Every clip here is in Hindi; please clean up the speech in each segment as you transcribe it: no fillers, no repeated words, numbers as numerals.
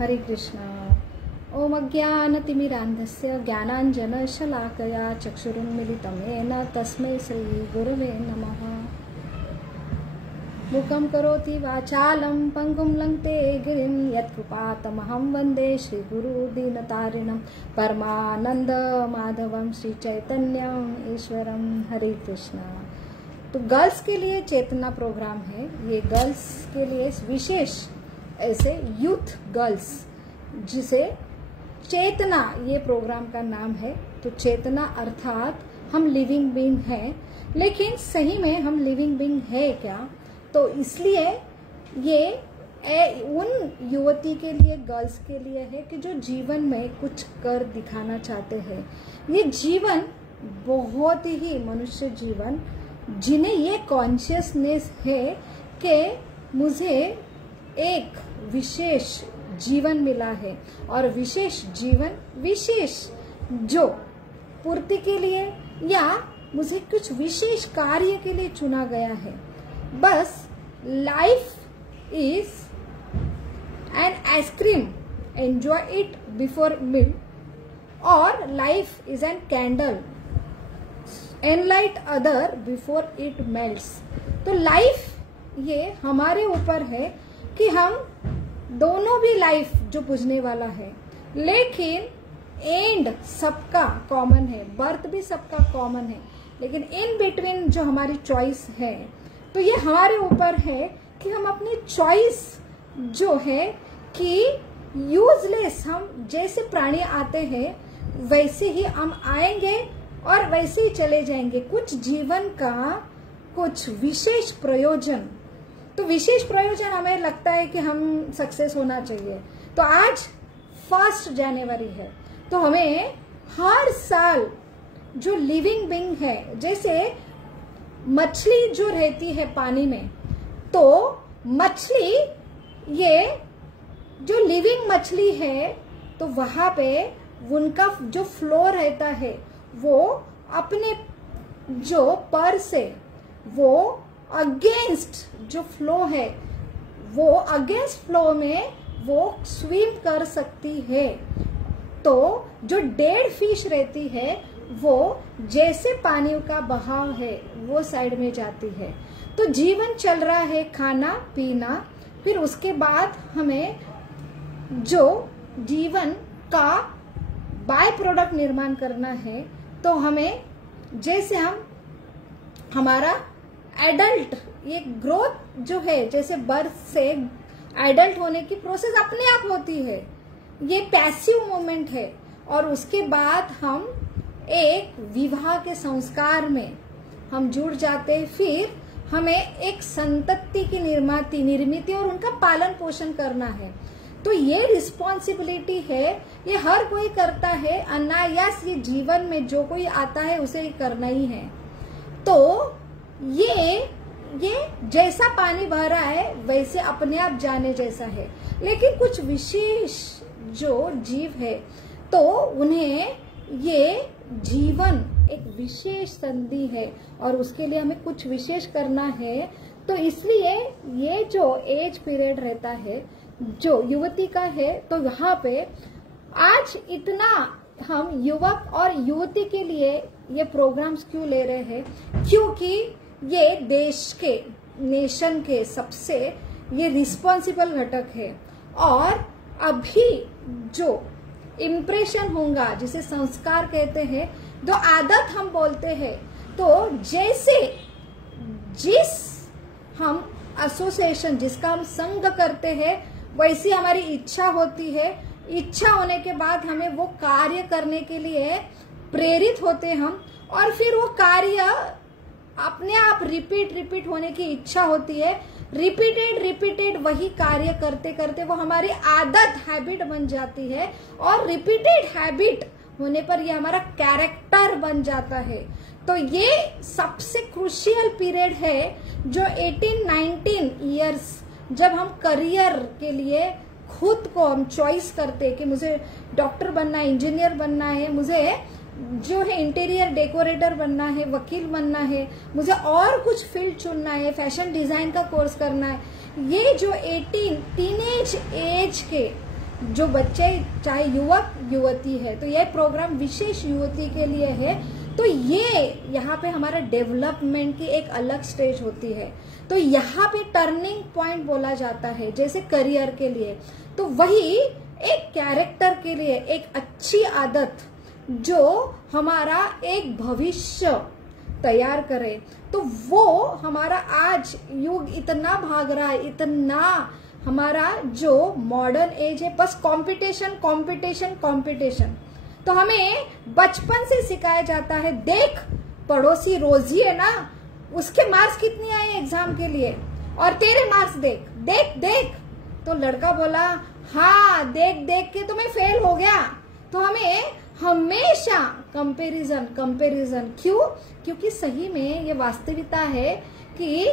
हरे कृष्णा। ओम अज्ञानतिमिरान्धस्य ज्ञानाञ्जनशलाकया चक्षुरुन्मिलितं येन तस्मै श्रीगुरवे नमः। मूकं करोति वाचालं पङ्गुं लङ्घते गिरिं यत्कृपातमहं वन्दे श्रीगुरुदीनतारिणं परमानन्दमाधवं श्रीचैतन्यं ईश्वरं। हरे कृष्णा। तो गर्ल्स के लिए चेतना प्रोग्राम है। ये गर्ल्स के लिए विशेष ऐसे यूथ गर्ल्स, जिसे चेतना ये प्रोग्राम का नाम है। तो चेतना अर्थात हम लिविंग बीइंग हैं, लेकिन सही में हम लिविंग बीइंग है क्या? तो इसलिए ये उन युवती के लिए, गर्ल्स के लिए है कि जो जीवन में कुछ कर दिखाना चाहते हैं। ये जीवन बहुत ही मनुष्य जीवन, जिन्हें ये कॉन्शियसनेस है कि मुझे एक विशेष जीवन मिला है और विशेष जीवन विशेष जो पूर्ति के लिए या मुझे कुछ विशेष कार्य के लिए चुना गया है। बस life is an ice cream, enjoy it before meal, और life is an candle, enlight other before it melts. तो लाइफ ये हमारे ऊपर है कि हम दोनों भी लाइफ जो बुझने वाला है, लेकिन एंड सबका कॉमन है, बर्थ भी सबका कॉमन है, लेकिन इन बिटवीन जो हमारी चॉइस है, तो ये हमारे ऊपर है कि हम अपनी चॉइस जो है कि यूजलेस, हम जैसे प्राणी आते हैं वैसे ही हम आएंगे और वैसे ही चले जाएंगे। कुछ जीवन का कुछ विशेष प्रयोजन, तो विशेष प्रयोजन हमें लगता है कि हम सक्सेस होना चाहिए। तो आज 1 जनवरी है, तो हमें हर साल जो लिविंग बीइंग है, जैसे मछली जो रहती है पानी में, तो मछली ये जो लिविंग मछली है, तो वहां पे उनका जो फ्लो रहता है वो अपने जो पर से वो अगेंस्ट जो फ्लो है, वो अगेंस्ट फ्लो में वो स्विम कर सकती है। तो जो डेड फिश रहती है वो जैसे पानी का बहाव है वो साइड में जाती है। तो जीवन चल रहा है, खाना पीना, फिर उसके बाद हमें जो जीवन का बाय प्रोडक्ट निर्माण करना है। तो हमें जैसे हम हमारा एडल्ट ये ग्रोथ जो है, जैसे बर्थ से एडल्ट होने की प्रोसेस अपने आप होती है, ये पैसिव मोमेंट है। और उसके बाद हम एक विवाह के संस्कार में हम जुड़ जाते हैं, फिर हमें एक संतति की निर्मित और उनका पालन पोषण करना है। तो ये रिस्पॉन्सिबिलिटी है, ये हर कोई करता है, अनायास ये जीवन में जो कोई आता है उसे करना ही है। तो ये जैसा पानी बह रहा है वैसे अपने आप जाने जैसा है, लेकिन कुछ विशेष जो जीव है तो उन्हें ये जीवन एक विशेष संधि है और उसके लिए हमें कुछ विशेष करना है। तो इसलिए ये जो एज पीरियड रहता है जो युवती का है, तो यहाँ पे आज इतना हम युवक और युवती के लिए ये प्रोग्राम्स क्यों ले रहे हैं? क्योंकि ये देश के, नेशन के सबसे ये रिस्पॉन्सिबल घटक है। और अभी जो इम्प्रेशन होगा, जिसे संस्कार कहते हैं, जो आदत हम बोलते हैं, तो जैसे जिस हम एसोसिएशन, जिसका हम संग करते हैं, वैसी हमारी इच्छा होती है। इच्छा होने के बाद हमें वो कार्य करने के लिए प्रेरित होते हम, और फिर वो कार्य अपने आप रिपीट होने की इच्छा होती है। रिपीटेड वही कार्य करते करते वो हमारी आदत, हैबिट बन जाती है, और रिपीटेड हैबिट होने पर ये हमारा कैरेक्टर बन जाता है। तो ये सबसे क्रूशियल पीरियड है जो 18-19 इयर्स, जब हम करियर के लिए खुद को हम चॉइस करते हैं कि मुझे डॉक्टर बनना है, इंजीनियर बनना है, मुझे जो है इंटीरियर डेकोरेटर बनना है, वकील बनना है, मुझे और कुछ फील्ड चुनना है, फैशन डिजाइन का कोर्स करना है। ये जो 18 टीनेज एज के जो बच्चे चाहे युवक युवती है, तो ये प्रोग्राम विशेष युवती के लिए है। तो ये यहाँ पे हमारा डेवलपमेंट की एक अलग स्टेज होती है। तो यहाँ पे टर्निंग पॉइंट बोला जाता है, जैसे करियर के लिए, तो वही एक कैरेक्टर के लिए एक अच्छी आदत जो हमारा एक भविष्य तैयार करे। तो वो हमारा आज युग इतना भाग रहा है, इतना हमारा जो मॉडर्न एज है, बस कंपटीशन कंपटीशन कंपटीशन। तो हमें बचपन से सिखाया जाता है, देख पड़ोसी रोजी है ना, उसके मार्क्स कितने आए एग्जाम के लिए, और तेरे मार्क्स देख देख देख। तो लड़का बोला हाँ देख देख के तो मैं फेल हो गया। तो हमें हमेशा कंपैरिजन कंपैरिजन, क्यों? क्योंकि सही में ये वास्तविकता है कि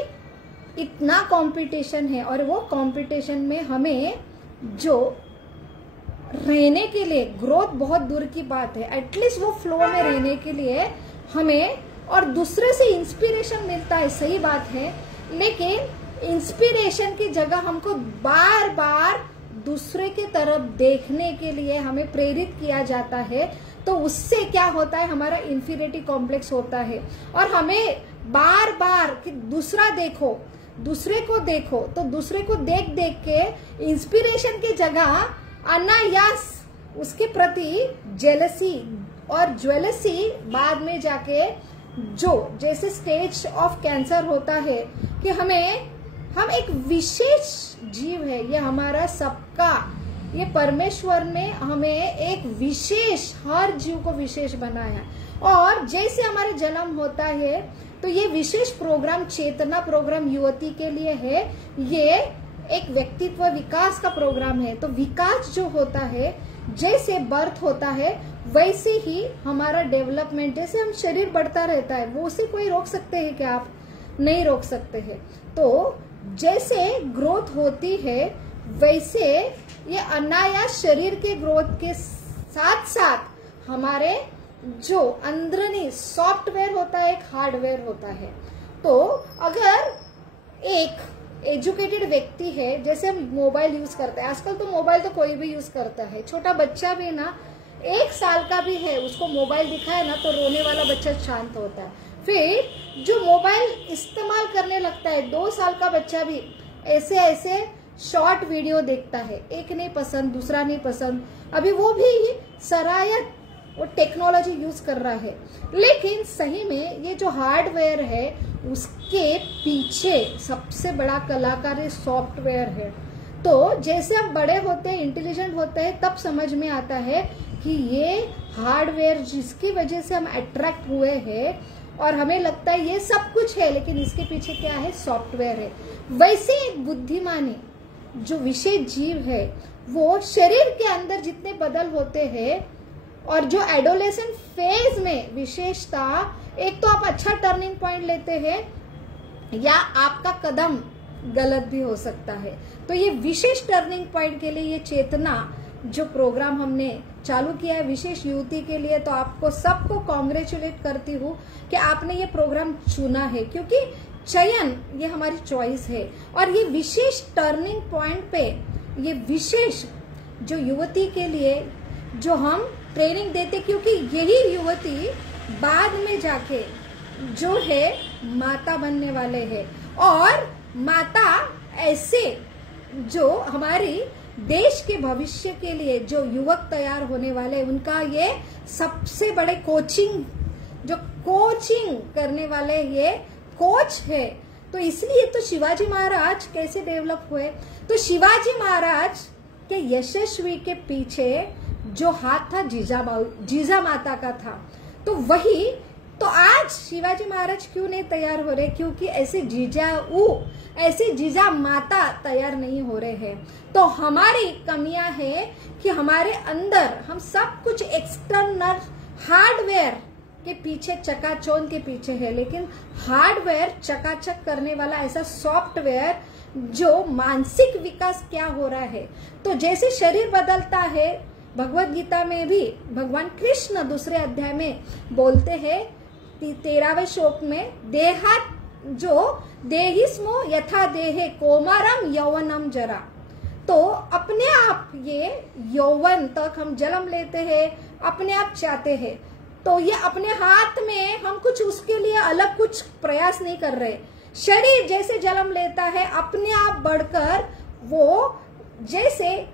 इतना कंपटीशन है, और वो कंपटीशन में हमें जो रहने के लिए, ग्रोथ बहुत दूर की बात है, एटलीस्ट वो फ्लो में रहने के लिए हमें और दूसरे से इंस्पिरेशन मिलता है, सही बात है। लेकिन इंस्पिरेशन की जगह हमको बार बार दूसरे की तरफ देखने के लिए हमें प्रेरित किया जाता है। तो उससे क्या होता है, हमारा इंफीरियरिटी कॉम्प्लेक्स होता है, और हमें बार बार कि दूसरा देखो, दूसरे को देखो, तो दूसरे को देख देख के इंस्पिरेशन की जगह अनायास उसके प्रति जेलसी, और ज्वेलसी बाद में जाके जो जैसे स्टेज ऑफ कैंसर होता है कि हम एक विशेष जीव है, ये हमारा सबका, ये परमेश्वर ने हमें एक विशेष, हर जीव को विशेष बनाया। और जैसे हमारा जन्म होता है तो ये विशेष प्रोग्राम, चेतना प्रोग्राम युवती के लिए है, ये एक व्यक्तित्व विकास का प्रोग्राम है। तो विकास जो होता है, जैसे बर्थ होता है वैसे ही हमारा डेवलपमेंट, जैसे हम शरीर बढ़ता रहता है, वो उसे कोई रोक सकते हैं क्या? आप नहीं रोक सकते हैं। तो जैसे ग्रोथ होती है वैसे ये अनायास शरीर के ग्रोथ के साथ साथ हमारे जो अंदरूनी सॉफ्टवेयर होता है, एक हार्डवेयर होता है। तो अगर एक एजुकेटेड व्यक्ति है, जैसे हम मोबाइल यूज करते हैं, आजकल तो मोबाइल तो कोई भी यूज करता है, छोटा बच्चा भी ना, 1 साल का भी है, उसको मोबाइल दिखाए ना तो रोने वाला बच्चा शांत होता है। फिर जो मोबाइल इस्तेमाल करने लगता है, 2 साल का बच्चा भी ऐसे ऐसे शॉर्ट वीडियो देखता है, एक नहीं पसंद, दूसरा नहीं पसंद, अभी वो भी सरायत वो टेक्नोलॉजी यूज कर रहा है। लेकिन सही में ये जो हार्डवेयर है उसके पीछे सबसे बड़ा कलाकार सॉफ्टवेयर है। तो जैसे हम बड़े होते हैं, इंटेलिजेंट होते हैं, तब समझ में आता है कि ये हार्डवेयर जिसकी वजह से हम अट्रैक्ट हुए हैं और हमें लगता है ये सब कुछ है, लेकिन इसके पीछे क्या है? सॉफ्टवेयर है। वैसे एक बुद्धिमानी जो विशेष जीव है, वो शरीर के अंदर जितने बदल होते हैं और जो एडोलेसेंट फेज में विशेषता, एक तो आप अच्छा टर्निंग पॉइंट लेते हैं या आपका कदम गलत भी हो सकता है। तो ये विशेष टर्निंग पॉइंट के लिए ये चेतना जो प्रोग्राम हमने चालू किया है विशेष युवती के लिए, तो आपको सबको कॉन्ग्रेचुलेट करती हूँ कि आपने ये प्रोग्राम चुना है, क्योंकि चयन ये हमारी चॉइस है। और ये विशेष टर्निंग पॉइंट पे ये विशेष जो युवती के लिए जो हम ट्रेनिंग देते, क्योंकि यही युवती बाद में जाके जो है माता बनने वाले हैं। और माता ऐसे जो हमारी देश के भविष्य के लिए जो युवक तैयार होने वाले, उनका ये सबसे बड़े कोचिंग, जो कोचिंग करने वाले ये कोच है। तो इसलिए तो शिवाजी महाराज कैसे डेवलप हुए? तो शिवाजी महाराज के यशस्वी के पीछे जो हाथ था जीजा माता का था। तो वही तो आज शिवाजी महाराज क्यों नहीं तैयार हो रहे? क्योंकि ऐसे जीजा माता तैयार नहीं हो रहे हैं। तो हमारी कमियां है कि हमारे अंदर हम सब कुछ एक्सटर्नल हार्डवेयर के पीछे, चकाचौंध के पीछे है, लेकिन हार्डवेयर चकाचक करने वाला ऐसा सॉफ्टवेयर जो मानसिक विकास क्या हो रहा है। तो जैसे शरीर बदलता है, भगवत गीता में भी भगवान कृष्ण दूसरे अध्याय में बोलते हैं 13वें श्लोक में, देहात जो देहिस्मो यथा देहे कौमारम यौवनम जरा। तो अपने आप ये यौवन तक हम जन्म लेते हैं, अपने आप चाहते हैं, तो ये अपने हाथ में, हम कुछ उसके लिए अलग कुछ प्रयास नहीं कर रहे। शरीर जैसे जन्म लेता है अपने आप बढ़कर, वो जैसे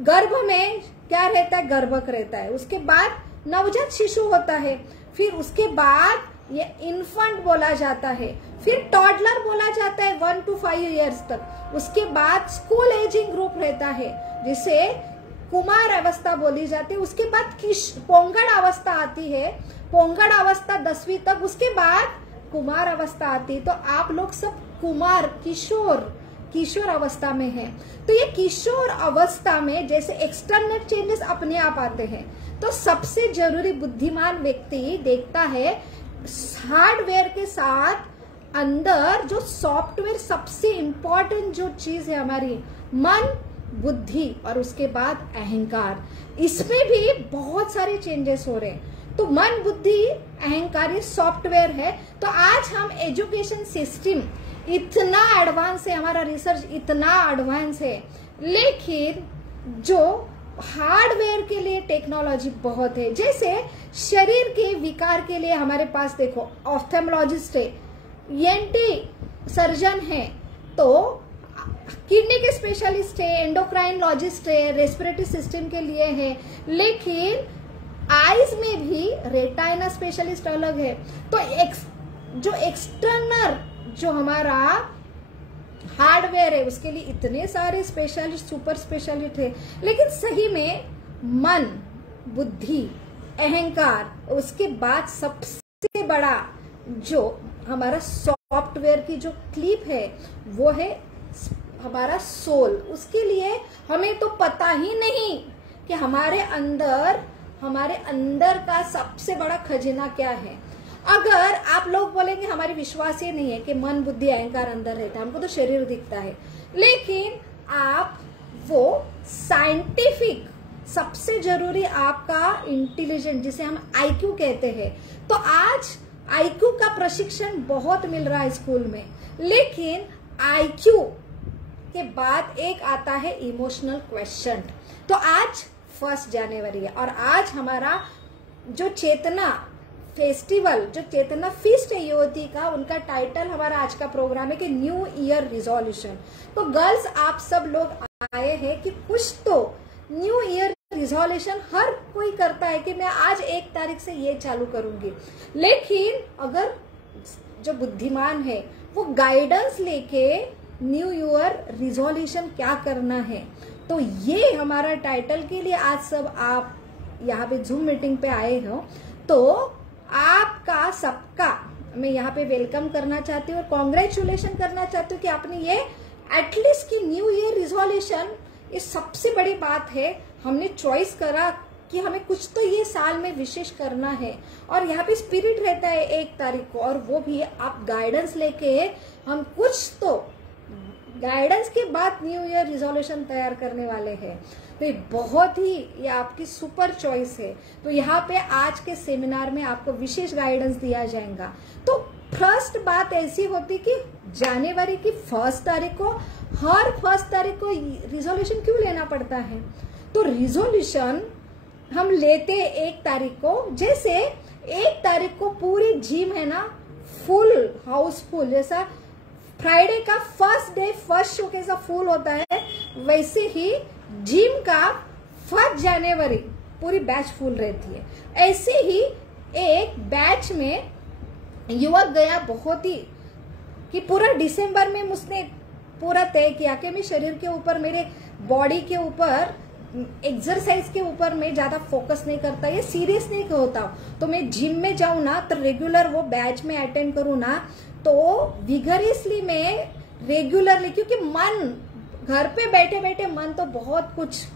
गर्भ में क्या रहता है, गर्भक रहता है, उसके बाद नवजात शिशु होता है, फिर उसके बाद ये इन्फेंट बोला जाता है, फिर टॉडलर बोला जाता है 1 to 5 इयर्स तक, उसके बाद स्कूल एजिंग ग्रुप रहता है जिसे कुमार अवस्था बोली जाती है, उसके बाद पोंगड़ अवस्था आती है, पोंगड़ अवस्था 10वीं तक, उसके बाद कुमार अवस्था आती है। तो आप लोग सब कुमार, किशोर अवस्था में हैं। तो ये किशोर अवस्था में जैसे एक्सटर्नल चेंजेस अपने आप आते हैं, तो सबसे जरूरी बुद्धिमान व्यक्ति देखता है हार्डवेयर के साथ अंदर जो सॉफ्टवेयर, सबसे इंपॉर्टेंट जो चीज है हमारी मन, बुद्धि और उसके बाद अहंकार, इसमें भी बहुत सारे चेंजेस हो रहे हैं। तो मन, बुद्धि, अहंकार ये सॉफ्टवेयर है। तो आज हम एजुकेशन सिस्टम इतना एडवांस है, हमारा रिसर्च इतना एडवांस है, लेकिन जो हार्डवेयर के लिए टेक्नोलॉजी बहुत है। जैसे शरीर के विकार के लिए हमारे पास देखो ऑफ्थेमोलॉजिस्ट है, ENT सर्जन है, तो किडनी के स्पेशलिस्ट है, एंडोक्राइनोलॉजिस्ट है, रेस्पिरेटरी सिस्टम के लिए है, लेकिन आईज में भी रेटाइना स्पेशलिस्ट अलग है। तो जो एक्सटर्नल जो हमारा हार्डवेयर है उसके लिए इतने सारे स्पेशलिस्ट, सुपर स्पेशलिस्ट है, लेकिन सही में मन, बुद्धि, अहंकार, उसके बाद सबसे बड़ा जो हमारा सॉफ्टवेयर की जो क्लिप है वो है हमारा सोल। उसके लिए हमें तो पता ही नहीं कि हमारे अंदर का सबसे बड़ा खजाना क्या है। अगर आप लोग बोलेंगे हमारी विश्वास ही नहीं है कि मन, बुद्धि, अहंकार अंदर रहता है, हमको तो शरीर दिखता है, लेकिन आप वो साइंटिफिक, सबसे जरूरी आपका इंटेलिजेंट जिसे हम IQ कहते हैं, तो आज IQ का प्रशिक्षण बहुत मिल रहा है स्कूल में, लेकिन IQ के बाद एक आता है इमोशनल क्वेश्चन। तो आज 1 जनवरी है और आज हमारा जो चेतना फेस्टिवल, जो चेतना फीस्ट है युवती का, उनका टाइटल हमारा आज का प्रोग्राम है कि न्यू ईयर रिजोल्यूशन। तो गर्ल्स आप सब लोग आए हैं कि कुछ तो न्यू ईयर रिजोल्यूशन हर कोई करता है कि मैं आज 1 तारीख से ये चालू करूंगी, लेकिन अगर जो बुद्धिमान है वो गाइडेंस लेके न्यू ईयर रिजोल्यूशन क्या करना है, तो ये हमारा टाइटल के लिए आज सब आप यहाँ पे जूम मीटिंग पे आए हो। तो आपका सबका मैं यहाँ पे वेलकम करना चाहती हूँ और कॉन्ग्रेचुलेशन करना चाहती हूँ कि आपने ये एटलीस्ट की न्यू ईयर रिजोल्यूशन, ये सबसे बड़ी बात है। हमने चॉइस करा कि हमें कुछ तो ये साल में विशेष करना है और यहाँ पे स्पिरिट रहता है 1 तारीख को, और वो भी आप गाइडेंस लेके हम कुछ तो गाइडेंस के बाद न्यू ईयर रिजोल्यूशन तैयार करने वाले हैं। तो ये बहुत ही, ये आपकी सुपर चॉइस है। तो यहाँ पे आज के सेमिनार में आपको विशेष गाइडेंस दिया जाएगा। तो फर्स्ट बात ऐसी होती कि जनवरी की 1 तारीख को, हर 1 तारीख को रिजोल्यूशन क्यों लेना पड़ता है? तो रिजोल्यूशन हम लेते 1 तारीख को, जैसे 1 तारीख को पूरी जिम है ना फुल हाउसफुल, जैसा फ्राइडे का फर्स्ट डे फर्स्ट शो कैसा फुल होता है, वैसे ही जिम का 1 जनवरी पूरी बैच फुल रहती है। ऐसे ही एक बैच में युवक गया बहुत ही कि पूरा दिसंबर में उसने पूरा तय किया कि मैं शरीर के ऊपर, मेरे बॉडी के ऊपर, एक्सरसाइज के ऊपर मैं ज्यादा फोकस नहीं करता, ये सीरियस नहीं होता, तो मैं जिम में जाऊं ना तो रेगुलर वो बैच में अटेंड करूं ना, तो विगरियसली में रेगुलरली, क्योंकि मन घर पे बैठे बैठे मन तो बहुत कुछ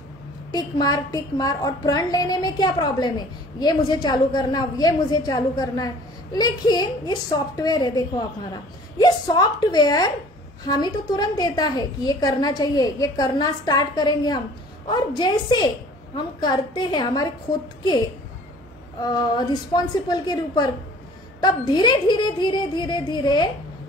टिक मार, और प्रण लेने में क्या प्रॉब्लम है, ये मुझे चालू करना, ये मुझे चालू करना है, लेकिन ये सॉफ्टवेयर है। देखो हमारा ये सॉफ्टवेयर हम ही तो तुरंत देता है कि ये करना चाहिए, ये करना स्टार्ट करेंगे हम, और जैसे हम करते हैं हमारे खुद के रिस्पॉन्सिबल के ऊपर, तब धीरे धीरे धीरे धीरे धीरे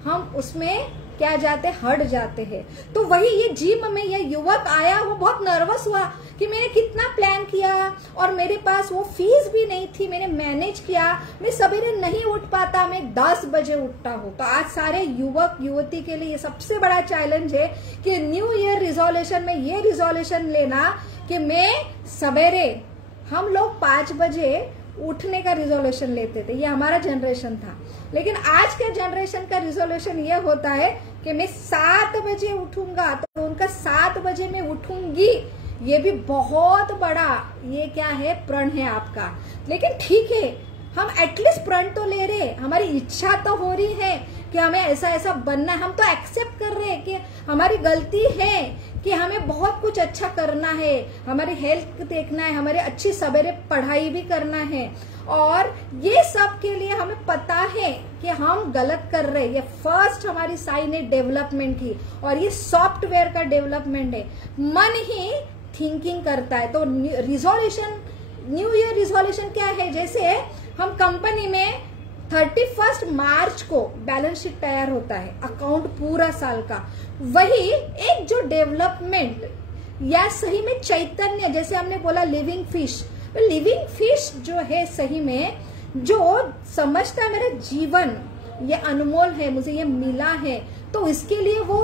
हम उसमें क्या जाते, हट जाते हैं। तो वही ये जिम में ये युवक आया, वो बहुत नर्वस हुआ कि मैंने कितना प्लान किया और मेरे पास वो फीस भी नहीं थी, मैंने मैनेज किया, मैं सवेरे नहीं उठ पाता, मैं 10 बजे उठता हूँ। तो आज सारे युवक युवती के लिए ये सबसे बड़ा चैलेंज है कि न्यू ईयर रिजोल्यूशन में ये रिजोल्यूशन लेना कि मैं सवेरे, हम लोग 5 बजे उठने का रिजोल्यूशन लेते थे, ये हमारा जनरेशन था। लेकिन आज के जनरेशन का रिजोल्यूशन ये होता है कि मैं 7 बजे उठूंगा, तो उनका 7 बजे मैं उठूंगी, ये भी बहुत बड़ा, ये क्या है, प्रण है आपका। लेकिन ठीक है, हम एटलीस्ट प्रण तो ले रहे, हमारी इच्छा तो हो रही है कि हमें ऐसा ऐसा बनना है, हम तो एक्सेप्ट कर रहे हैं कि हमारी गलती है, कि हमें बहुत कुछ अच्छा करना है, हमारी हेल्थ देखना है, हमारी अच्छी सवेरे पढ़ाई भी करना है, और ये सब के लिए हमें पता है कि हम गलत कर रहे हैं। ये फर्स्ट हमारी साइन है डेवलपमेंट की, और ये सॉफ्टवेयर का डेवलपमेंट है। मन ही थिंकिंग करता है। तो रिजोल्यूशन, न्यू ईयर रिजोल्यूशन क्या है, जैसे हम कंपनी में 31 मार्च को बैलेंस शीट तैयार होता है, अकाउंट पूरा साल का, वही एक जो डेवलपमेंट या सही में चैतन्य, जैसे हमने बोला लिविंग फिश, लिविंग फिश जो है सही में जो समझता है मेरा जीवन ये अनमोल है, मुझे ये मिला है, तो इसके लिए वो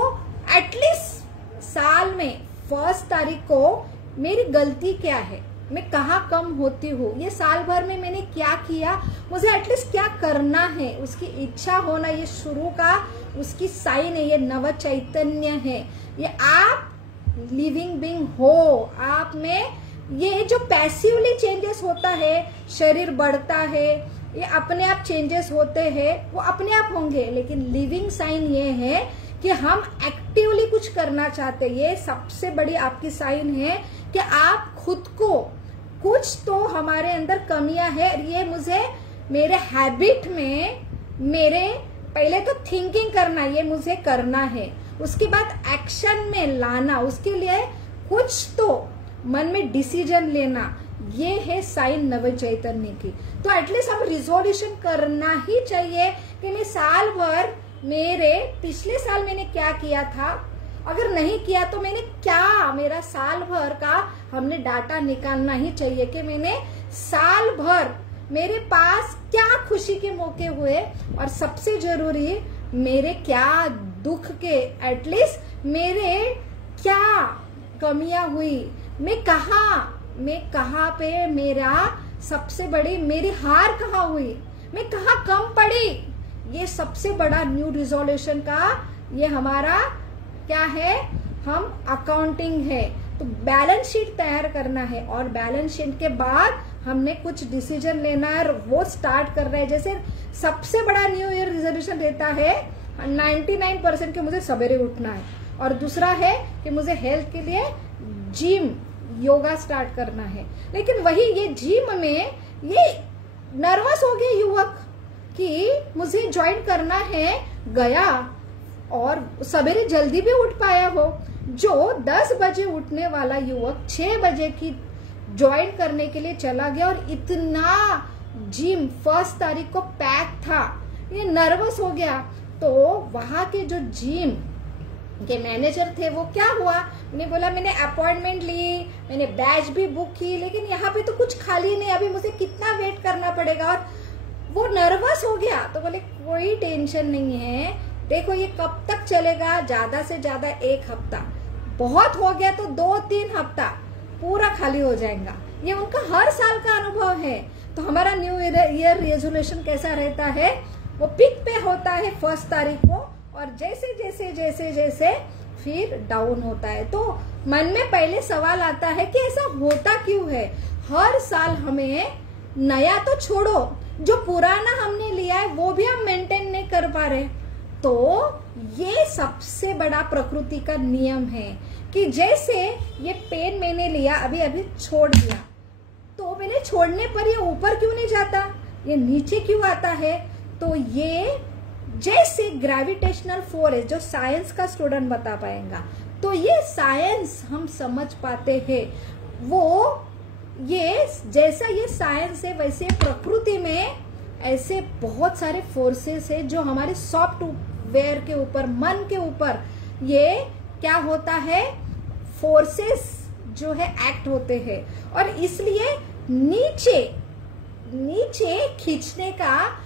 एटलीस्ट साल में 1 तारीख को मेरी गलती क्या है, मैं कहाँ कम होती हूँ, ये साल भर में मैंने क्या किया, मुझे एटलीस्ट क्या करना है, उसकी इच्छा होना, ये शुरू का उसकी साइन है, ये नव चैतन्य है। ये आप लिविंग बीइंग हो, आप में ये जो पैसिवली चेंजेस होता है, शरीर बढ़ता है, ये अपने आप चेंजेस होते हैं, वो अपने आप होंगे। लेकिन लिविंग साइन ये है कि हम एक्टिवली कुछ करना चाहते हैं। ये सबसे बड़ी आपकी साइन है कि आप खुद को, कुछ तो हमारे अंदर कमियां है, ये मुझे मेरे हैबिट में, मेरे पहले तो थिंकिंग करना, ये मुझे करना है, उसके बाद एक्शन में लाना, उसके लिए कुछ तो मन में डिसीजन लेना, ये है साइन नव चैतन्य की। तो एटलीस्ट हम रिजोल्यूशन करना ही चाहिए कि मैं साल भर, मेरे पिछले साल मैंने क्या किया था, अगर नहीं किया तो मैंने क्या, मेरा साल भर का हमने डाटा निकालना ही चाहिए कि मैंने साल भर मेरे पास क्या खुशी के मौके हुए, और सबसे जरूरी मेरे क्या दुख के, एटलीस्ट मेरे क्या कमियां हुई, मैं कहाँ पे मेरा सबसे बड़ी, मेरी हार कहाँ हुई, मैं कहाँ कम पड़ी, ये सबसे बड़ा न्यू रिजोल्यूशन का ये हमारा क्या है, हम अकाउंटिंग है। तो बैलेंस शीट तैयार करना है, और बैलेंस शीट के बाद हमने कुछ डिसीजन लेना है, और वो स्टार्ट कर रहे हैं। जैसे सबसे बड़ा न्यू ईयर रिजोल्यूशन रहता है 99% के मुझे सवेरे उठना है, और दूसरा है कि मुझे हेल्थ के लिए जिम, योगा स्टार्ट करना है। लेकिन वही ये जिम में ये नर्वस हो गए युवक कि मुझे ज्वाइन करना है, गया और सवेरे जल्दी भी उठ पाया हो। जो 10 बजे उठने वाला युवक 6 बजे की ज्वाइन करने के लिए चला गया, और इतना जिम 1 तारीख को पैक था, ये नर्वस हो गया। तो वहां के जो जिम के मैनेजर थे, वो क्या हुआ, मैंने बोला मैंने अपॉइंटमेंट ली, मैंने बैच भी बुक की, लेकिन यहाँ पे तो कुछ खाली नहीं, अभी मुझे कितना वेट करना पड़ेगा, और वो नर्वस हो गया। तो बोले कोई टेंशन नहीं है, देखो ये कब तक चलेगा, ज्यादा से ज्यादा 1 हफ्ता, बहुत हो गया तो 2-3 हफ्ता पूरा खाली हो जाएगा। ये उनका हर साल का अनुभव है। तो हमारा न्यू ईयर रेजोल्यूशन कैसा रहता है, वो पिक पे होता है 1 तारीख को, और जैसे जैसे जैसे जैसे फिर डाउन होता है। तो मन में पहले सवाल आता है कि ऐसा होता क्यों है, हर साल हमें नया तो छोड़ो, जो पुराना हमने लिया है वो भी हम मेंटेन नहीं कर पा रहे। तो ये सबसे बड़ा प्रकृति का नियम है कि जैसे ये पेन मैंने लिया, अभी अभी छोड़ दिया, तो मैंने छोड़ने पर ये ऊपर क्यों नहीं जाता, ये नीचे क्यों आता है। तो ये जैसे ग्रेविटेशनल फोर्स, जो साइंस का स्टूडेंट बता पाएगा, तो ये साइंस हम समझ पाते हैं। वो ये जैसा ये साइंस है, वैसे प्रकृति में ऐसे बहुत सारे फोर्सेस है जो हमारे वेयर के ऊपर, मन के ऊपर ये क्या होता है, फोर्सेस जो है एक्ट होते हैं। और इसलिए नीचे खींचने का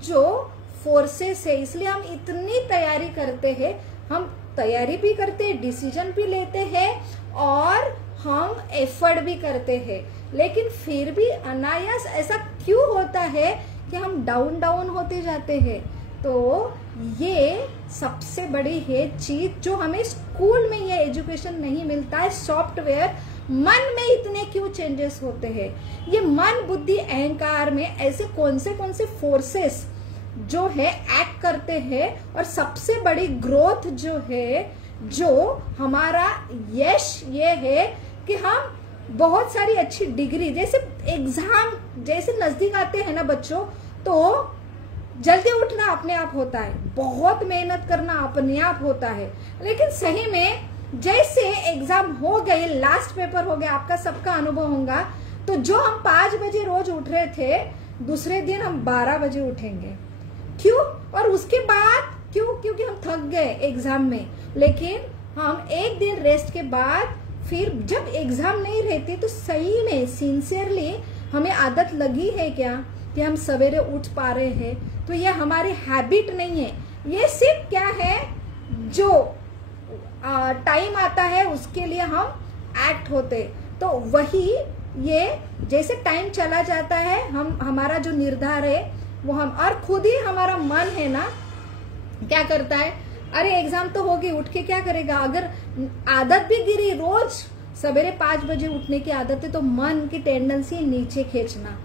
जो फोर्सेस है, इसलिए हम इतनी तैयारी करते हैं, हम तैयारी भी करते हैं, डिसीजन भी लेते हैं और हम एफर्ट भी करते हैं, लेकिन फिर भी अनायास ऐसा क्यों होता है कि हम डाउन होते जाते हैं। तो ये सबसे बड़ी है चीज जो हमें स्कूल में ये एजुकेशन नहीं मिलता है, सॉफ्टवेयर। मन में इतने क्यों चेंजेस होते हैं, ये मन, बुद्धि, अहंकार में ऐसे कौन से फोर्सेस जो है एक्ट करते हैं। और सबसे बड़ी ग्रोथ जो है, जो हमारा यश ये है कि हम बहुत सारी अच्छी डिग्री, जैसे एग्जाम जैसे नजदीक आते हैं ना बच्चों, तो जल्दी उठना अपने आप होता है, बहुत मेहनत करना अपने आप होता है, लेकिन सही में जैसे एग्जाम हो गए, लास्ट पेपर हो गया, आपका सबका अनुभव होगा, तो जो हम 5 बजे रोज उठ रहे थे, दूसरे दिन हम 12 बजे उठेंगे। क्यों? और उसके बाद क्यों? क्योंकि हम थक गए एग्जाम में। लेकिन हम एक दिन रेस्ट के बाद फिर जब एग्जाम नहीं रहती तो सही में सिंसियरली हमें आदत लगी है क्या कि हम सवेरे उठ पा रहे हैं। तो ये हमारी हैबिट नहीं है, ये सिर्फ क्या है, जो टाइम आता है उसके लिए हम एक्ट होते। तो वही ये जैसे टाइम चला जाता है, हम हमारा जो निर्धार है वो हम, और खुद ही हमारा मन है ना क्या करता है, अरे एग्जाम तो होगी, उठ के क्या करेगा। अगर आदत भी गिरी, रोज सवेरे 5 बजे उठने की आदत है, तो मन की टेंडेंसी नीचे खींचना।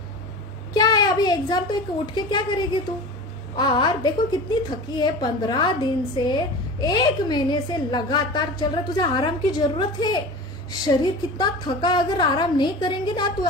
क्या है, अभी एग्जाम तो एक, उठ के क्या करेगी तू। और देखो कितनी थकी है, 15 दिन से, 1 महीने से लगातार चल रहा, तुझे आराम की जरूरत है। शरीर कितना थका, अगर आराम नहीं करेंगे ना तो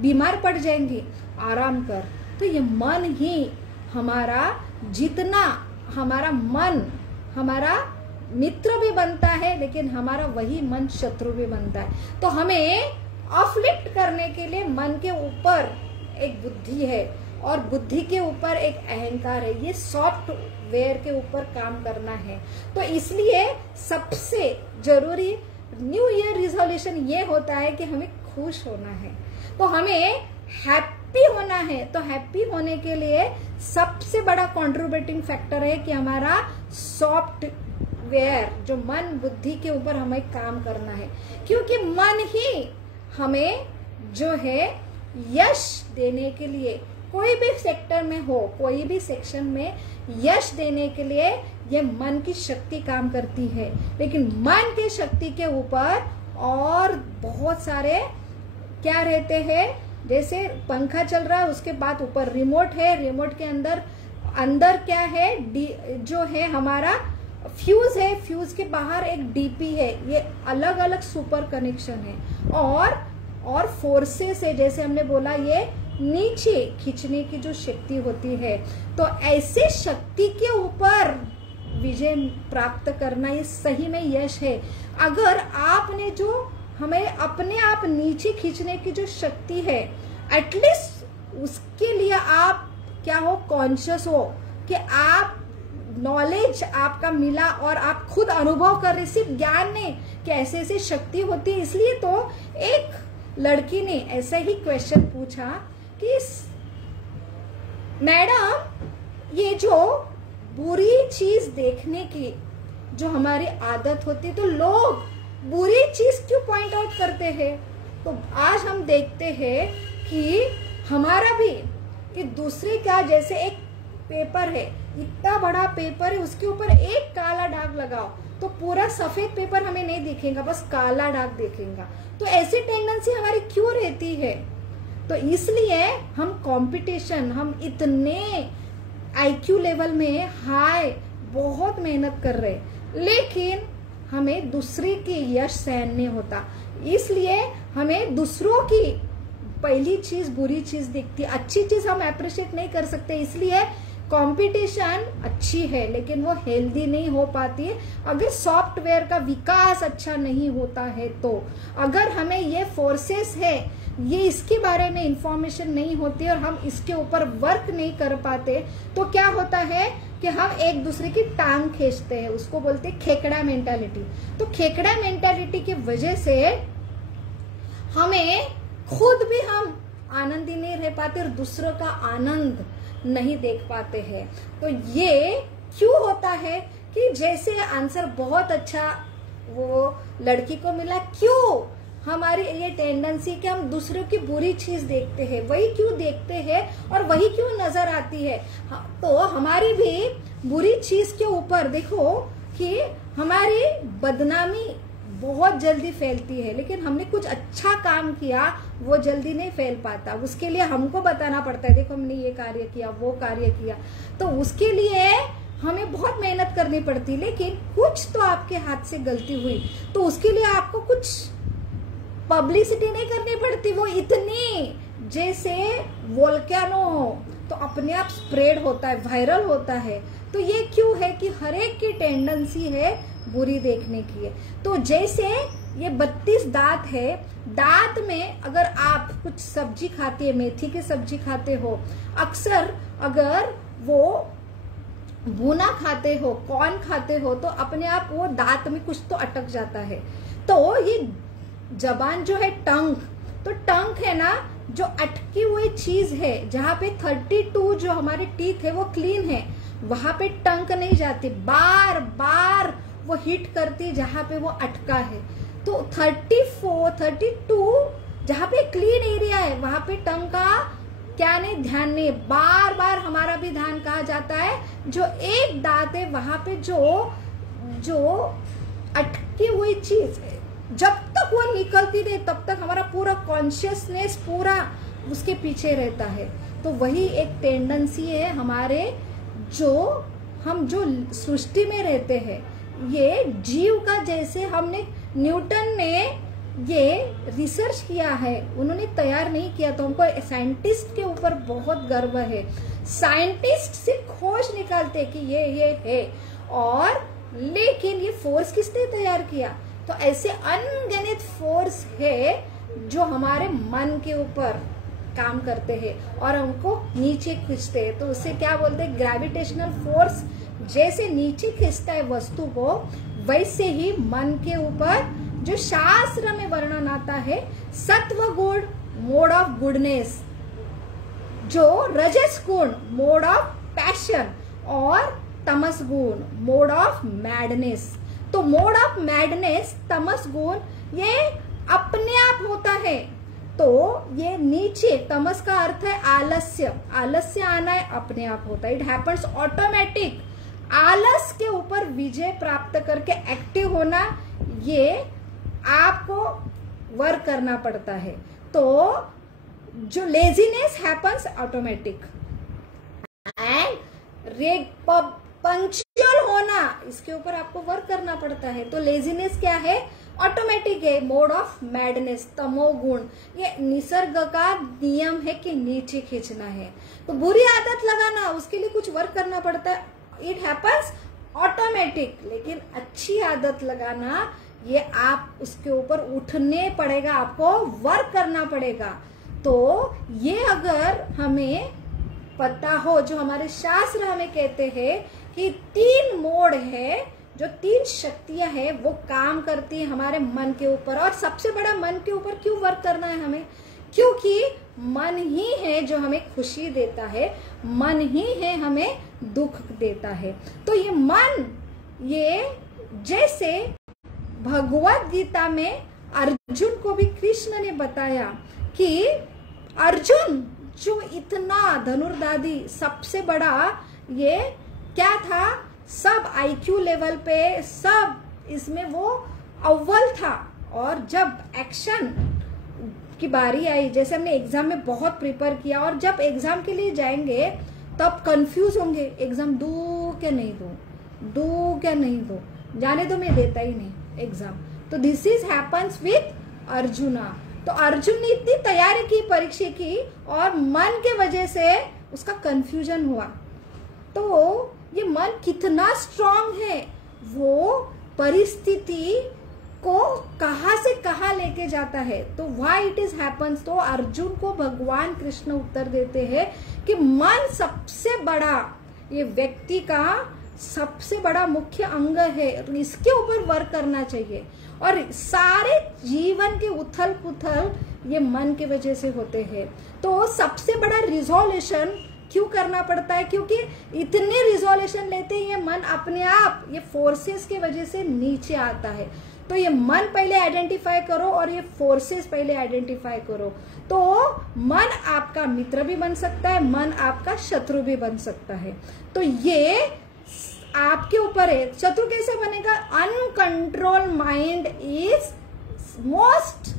बीमार पड़ जाएंगे। आराम कर। तो ये मन ही हमारा, जितना हमारा मन हमारा मित्र भी बनता है, लेकिन हमारा वही मन शत्रु भी बनता है। तो हमें अपलिफ्ट करने के लिए मन के ऊपर एक बुद्धि है और बुद्धि के ऊपर एक अहंकार है, ये सॉफ्टवेयर के ऊपर काम करना है। तो इसलिए सबसे जरूरी न्यू ईयर रिजोल्यूशन ये होता है कि हमें खुश होना है, तो हमें हैप्पी होना है। तो हैप्पी होने के लिए सबसे बड़ा कंट्रीब्यूटिंग फैक्टर है कि हमारा सॉफ्टवेयर जो मन बुद्धि के ऊपर हमें काम करना है, क्योंकि मन ही हमें जो है यश देने के लिए, कोई भी सेक्टर में हो, कोई भी सेक्शन में यश देने के लिए ये मन की शक्ति काम करती है। लेकिन मन की शक्ति के ऊपर और बहुत सारे क्या रहते हैं, जैसे पंखा चल रहा है, उसके बाद ऊपर रिमोट है, रिमोट के अंदर क्या है, जो है हमारा फ्यूज है, फ्यूज के बाहर एक डीपी है। ये अलग अलग सुपर कनेक्शन है और फोर्सेस है, जैसे हमने बोला ये नीचे खींचने की जो शक्ति होती है। तो ऐसे शक्ति के ऊपर विजय प्राप्त करना ये सही में यश है। अगर आपने जो हमें अपने आप नीचे खींचने की जो शक्ति है, एटलीस्ट उसके लिए आप क्या हो, कॉन्शियस हो कि आप नॉलेज आपका मिला और आप खुद अनुभव कर रहे, सिर्फ ज्ञान नहीं कि ऐसे ऐसे शक्ति होती है। इसलिए तो एक लड़की ने ऐसा ही क्वेश्चन पूछा कि मैडम ये जो बुरी चीज देखने की जो हमारी आदत होती है, तो लोग बुरी चीज क्यों पॉइंट आउट करते हैं। तो आज हम देखते हैं कि हमारा भी, कि दूसरे का, जैसे एक पेपर है, इतना बड़ा पेपर है, उसके ऊपर एक काला दाग लगाओ तो पूरा सफेद पेपर हमें नहीं दिखेगा, बस काला दाग दिखेगा। तो ऐसी टेंडेंसी हमारी क्यों रहती है। तो इसलिए हम कंपटीशन, हम इतने आईक्यू लेवल में हाई बहुत मेहनत कर रहे, लेकिन हमें दूसरे की यश सहन नहीं होता। इसलिए हमें दूसरों की पहली चीज बुरी चीज दिखती, अच्छी चीज हम अप्रिशिएट नहीं कर सकते। इसलिए कंपटीशन अच्छी है, लेकिन वो हेल्दी नहीं हो पाती है अगर सॉफ्टवेयर का विकास अच्छा नहीं होता है। तो अगर हमें ये फोर्सेस है, ये इसके बारे में इंफॉर्मेशन नहीं होती और हम इसके ऊपर वर्क नहीं कर पाते, तो क्या होता है, कि हम एक दूसरे की टांग खींचते हैं, उसको बोलते हैं खेकड़ा मेंटालिटी। तो खेकड़ा मेंटालिटी की वजह से हमें खुद भी हम आनंदी नहीं रह पाते और दूसरों का आनंद नहीं देख पाते हैं। तो ये क्यों होता है कि जैसे आंसर बहुत अच्छा वो लड़की को मिला, क्यों हमारी ये टेंडेंसी कि हम दूसरों की बुरी चीज देखते हैं, वही क्यों देखते हैं और वही क्यों नजर आती है। तो हमारी भी बुरी चीज के ऊपर देखो कि हमारी बदनामी बहुत जल्दी फैलती है, लेकिन हमने कुछ अच्छा काम किया वो जल्दी नहीं फैल पाता। उसके लिए हमको बताना पड़ता है, देखो हमने ये कार्य किया, वो कार्य किया, तो उसके लिए हमें बहुत मेहनत करनी पड़ती। लेकिन कुछ तो आपके हाथ से गलती हुई तो उसके लिए आपको कुछ पब्लिसिटी नहीं करनी पड़ती, वो इतनी जैसे वोल्केनो हो तो अपने आप स्प्रेड होता है, वायरल होता है। तो ये क्यों है कि हर एक की टेंडेंसी है बुरी देखने की है। तो जैसे ये 32 दांत है, दांत में अगर आप कुछ सब्जी खाते हैं, मेथी की सब्जी खाते हो, अक्सर अगर वो भुना खाते हो, कॉर्न खाते हो, तो अपने आप वो दांत में कुछ तो अटक जाता है। तो ये जबान जो है टंग, तो टंग है ना जो अटकी हुई चीज है, जहां पे 32 जो हमारी टीथ है वो क्लीन है, वहां पे टंग नहीं जाती, बार बार वो हिट करती जहां पे वो अटका है। तो 32 जहां पे क्लीन एरिया है वहां पे टंग का क्या नहीं, ध्यान नहीं, बार बार हमारा भी ध्यान कहा जाता है जो एक दांत है वहां पे जो अटकी हुई चीज है, जब तक वो निकलती नहीं तब तक हमारा पूरा कॉन्शियसनेस पूरा उसके पीछे रहता है। तो वही एक टेंडेंसी है हमारे, जो हम जो सृष्टि में रहते हैं, ये जीव का, जैसे हमने न्यूटन ने ये रिसर्च किया है, उन्होंने तैयार नहीं किया, तो हमको साइंटिस्ट के ऊपर बहुत गर्व है। साइंटिस्ट सिर्फ खोज निकालते कि ये है, और लेकिन ये फोर्स किसने तैयार किया? तो ऐसे अनगिनत फोर्स है जो हमारे मन के ऊपर काम करते हैं और हमको नीचे खींचते हैं। तो उसे क्या बोलते हैं? Gravitational force. जैसे नीचे खींचता है वस्तु को, वैसे ही मन के ऊपर जो शास्त्र में वर्णन आता है, सत्व गुण मोड ऑफ गुडनेस, जो रजस गुण मोड ऑफ पैशन, और तमस गुण मोड ऑफ मैडनेस। तो मोड ऑफ मैडनेस, तमस गुण, ये अपने आप होता है। तो ये नीचे, तमस का अर्थ है आलस्य, आलस्य आना है, अपने आप होता है, इट हैपेंस ऑटोमेटिक। आलस के ऊपर विजय प्राप्त करके एक्टिव होना, ये आपको वर्क करना पड़ता है। तो जो laziness happens automatic, and punctual होना, इसके ऊपर आपको वर्क करना पड़ता है। तो लेजीनेस क्या है? ऑटोमेटिक है। मोड ऑफ मैडनेस, तमोगुण, ये निसर्ग का नियम है कि नीचे खींचना है। तो बुरी आदत लगाना, उसके लिए कुछ वर्क करना पड़ता है, इट हैपेंस ऑटोमेटिक। लेकिन अच्छी आदत लगाना, ये आप उसके ऊपर उठने पड़ेगा, आपको वर्क करना पड़ेगा। तो ये अगर हमें पता हो, जो हमारे शास्त्र हमें कहते हैं कि 3 मोड है, जो 3 शक्तियां हैं वो काम करती है हमारे मन के ऊपर। और सबसे बड़ा मन के ऊपर क्यों वर्क करना है हमें? क्योंकि मन ही है जो हमें खुशी देता है, मन ही है हमें दुख देता है। तो ये मन, ये जैसे भगवत गीता में अर्जुन को भी कृष्ण ने बताया कि अर्जुन जो इतना धनुर्धारी, सबसे बड़ा ये क्या था, सब आईक्यू लेवल पे, सब इसमें वो अव्वल था। और जब एक्शन की बारी आई, जैसे हमने एग्जाम में बहुत प्रिपेयर किया, और जब एग्जाम के लिए जाएंगे तब कंफ्यूज होंगे, एग्जाम दूं क्या नहीं दूं, दूं क्या नहीं दूं, जाने दो मैं देता ही नहीं एग्जाम। तो this is happens with arjuna. तो अर्जुन ने इतनी तैयारी की परीक्षा की, और मन के वजह से उसका कंफ्यूजन हुआ। तो ये मन कितना स्ट्रांग है, वो परिस्थिति को कहां से कहां लेके जाता है। तो व्हाई इट इज हैपन्स? तो अर्जुन को भगवान कृष्ण उत्तर देते हैं कि मन सबसे बड़ा ये व्यक्ति का सबसे बड़ा मुख्य अंग है, इसके ऊपर वर्क करना चाहिए। और सारे जीवन के उथल पुथल ये मन के वजह से होते हैं। तो सबसे बड़ा रिजोल्यूशन क्यों करना पड़ता है? क्योंकि इतने रिजोल्यूशन लेते हैं, ये मन अपने आप ये फोर्सेस के वजह से नीचे आता है। तो ये मन पहले आइडेंटिफाई करो और ये फोर्सेस पहले आइडेंटिफाई करो। तो मन आपका मित्र भी बन सकता है, मन आपका शत्रु भी बन सकता है। तो ये आपके ऊपर है। शत्रु कैसे बनेगा? अनकंट्रोल माइंड इज मोस्ट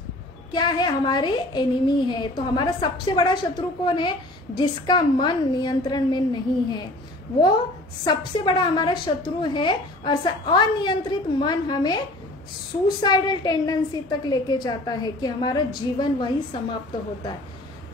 क्या है? हमारे एनिमी है। तो हमारा सबसे बड़ा शत्रु कौन है? जिसका मन नियंत्रण में नहीं है, वो सबसे बड़ा हमारा शत्रु है। और अनियंत्रित मन हमें सुसाइडल टेंडेंसी तक लेके जाता है कि हमारा जीवन वही समाप्त होता है।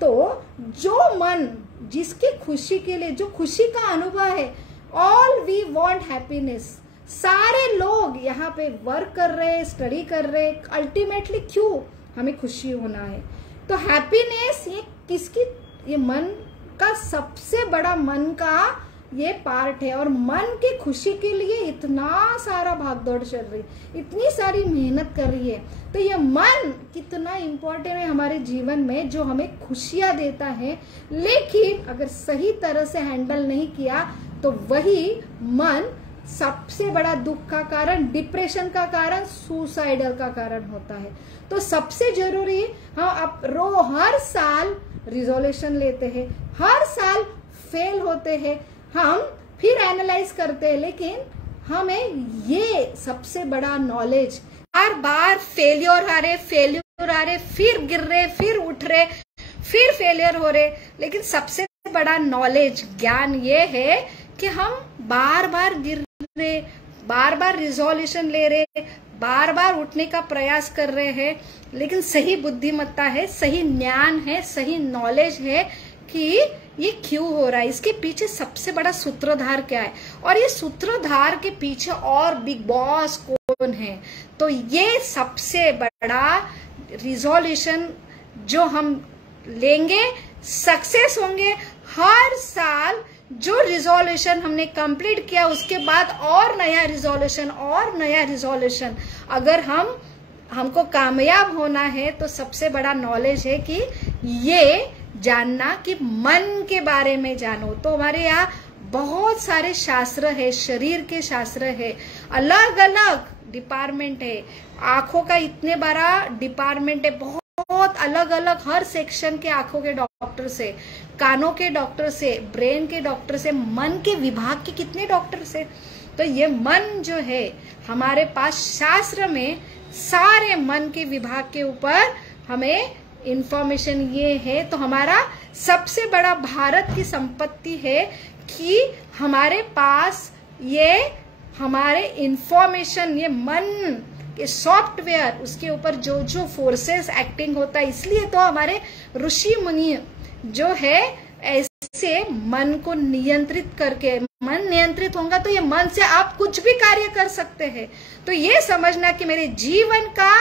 तो जो मन जिसकी खुशी के लिए, जो खुशी का अनुभव है, ऑल वी वांट हैप्पीनेस। सारे लोग यहाँ पे वर्क कर रहे, स्टडी कर रहे, अल्टीमेटली क्यों? हमें खुशी होना है। तो हैप्पीनेस ये किसकी? ये मन का सबसे बड़ा मन का ये पार्ट है। और मन की खुशी के लिए इतना सारा भागदौड़ चल रही, इतनी सारी मेहनत कर रही है। तो ये मन कितना इम्पोर्टेंट है हमारे जीवन में, जो हमें खुशियां देता है। लेकिन अगर सही तरह से हैंडल नहीं किया तो वही मन सबसे बड़ा दुख का कारण, डिप्रेशन का कारण, सुसाइडल का कारण होता है। तो सबसे जरूरी हम हर साल रिजोल्यूशन लेते हैं, हर साल फेल होते हैं, हम फिर एनालाइज करते हैं, लेकिन हमें ये सबसे बड़ा नॉलेज, बार बार फेल्योर आ रहे, फिर गिर रहे, फिर उठ रहे, फिर फेलियर हो रहे, लेकिन सबसे बड़ा नॉलेज, ज्ञान ये है कि हम बार बार गिर रहे, बार बार रिजोल्यूशन ले रहे, बार बार उठने का प्रयास कर रहे हैं, लेकिन सही बुद्धिमत्ता है, सही ज्ञान है, सही नॉलेज है कि ये क्यों हो रहा है, इसके पीछे सबसे बड़ा सूत्रधार क्या है, और ये सूत्रधार के पीछे और बिग बॉस कौन है। तो ये सबसे बड़ा रिजोल्यूशन जो हम लेंगे, सक्सेस होंगे। हर साल जो रिजोल्यूशन हमने कंप्लीट किया उसके बाद और नया रिजोल्यूशन, और नया रिजोल्यूशन। अगर हमको कामयाब होना है तो सबसे बड़ा नॉलेज है कि ये जानना कि मन के बारे में जानो। तो हमारे यहाँ बहुत सारे शास्त्र है, शरीर के शास्त्र है, अलग अलग डिपार्टमेंट है, आंखों का इतने बड़ा डिपार्टमेंट है, बहुत अलग अलग हर सेक्शन के, आंखों के डॉक्टर से, कानों के डॉक्टर से, ब्रेन के डॉक्टर से, मन के विभाग के कितने डॉक्टर से। तो ये मन जो है हमारे पास शास्त्र में सारे मन के विभाग के ऊपर हमें इंफॉर्मेशन ये है। तो हमारा सबसे बड़ा भारत की संपत्ति है कि हमारे पास ये हमारे इंफॉर्मेशन, ये मन के सॉफ्टवेयर, उसके ऊपर जो जो फोर्सेस एक्टिंग होता है। इसलिए तो हमारे ऋषि मुनि जो है ऐसे मन को नियंत्रित करके, मन नियंत्रित होगा तो ये मन से आप कुछ भी कार्य कर सकते हैं। तो ये समझना कि मेरे जीवन का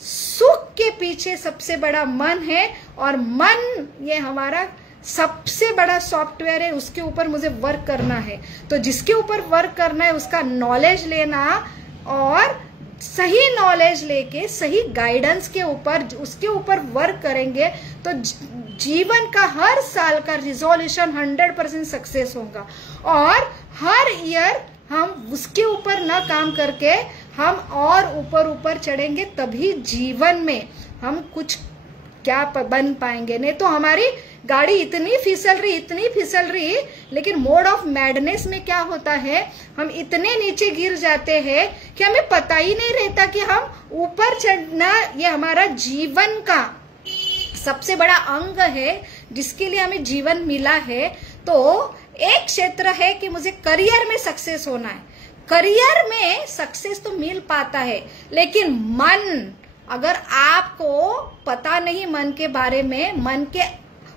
सुख के पीछे सबसे बड़ा मन है, और मन ये हमारा सबसे बड़ा सॉफ्टवेयर है, उसके ऊपर मुझे वर्क करना है। तो जिसके ऊपर वर्क करना है उसका नॉलेज लेना, और सही नॉलेज लेके सही गाइडेंस के ऊपर उसके ऊपर वर्क करेंगे तो जीवन का हर साल का रिजोल्यूशन 100% सक्सेस होगा। और हर ईयर हम उसके ऊपर ना काम करके हम और ऊपर चढ़ेंगे, तभी जीवन में हम कुछ क्या बन पाएंगे। नहीं तो हमारी गाड़ी इतनी फिसल रही, लेकिन मोड ऑफ मैडनेस में क्या होता है, हम इतने नीचे गिर जाते हैं कि हमें पता ही नहीं रहता कि हम ऊपर चढ़ना, ये हमारा जीवन का सबसे बड़ा अंग है जिसके लिए हमें जीवन मिला है। तो एक क्षेत्र है कि मुझे करियर में सक्सेस होना है। करियर में सक्सेस तो मिल पाता है, लेकिन मन, अगर आपको पता नहीं मन के बारे में, मन के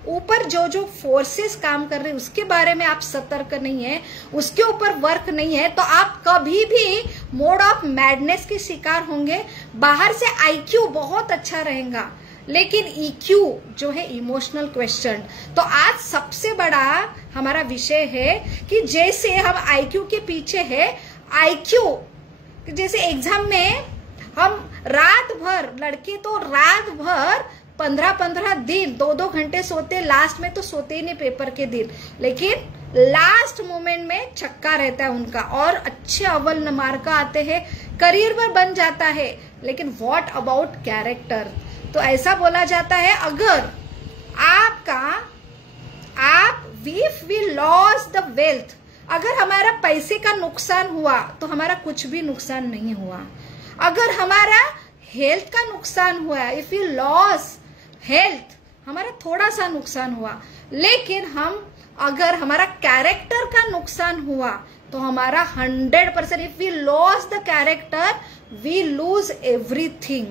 ऊपर जो जो फोर्सेस काम कर रहे हैं उसके बारे में आप सतर्क नहीं है, उसके ऊपर वर्क नहीं है, तो आप कभी भी मोड ऑफ मैडनेस के शिकार होंगे। बाहर से आईक्यू बहुत अच्छा रहेगा, लेकिन EQ जो है इमोशनल क्वेश्चन। तो आज सबसे बड़ा हमारा विषय है कि जैसे हम IQ के पीछे है, IQ जैसे एग्जाम में हम रात भर, लड़के तो रात भर 15-15 दिन 2-2 घंटे सोते, लास्ट में तो सोते ही नहीं पेपर के दिन, लेकिन लास्ट मोमेंट में छक्का रहता है उनका और अच्छे अव्वल मार्क आते हैं, करियर पर बन जाता है। लेकिन व्हाट अबाउट कैरेक्टर? तो ऐसा बोला जाता है अगर if we loss the wealth, अगर हमारा पैसे का नुकसान हुआ तो हमारा कुछ भी नुकसान नहीं हुआ। अगर हमारा हेल्थ का नुकसान हुआ, इफ यू लॉस हेल्थ, हमारा थोड़ा सा नुकसान हुआ। लेकिन अगर हमारा कैरेक्टर का नुकसान हुआ तो हमारा 100%, if we loss the character we lose everything.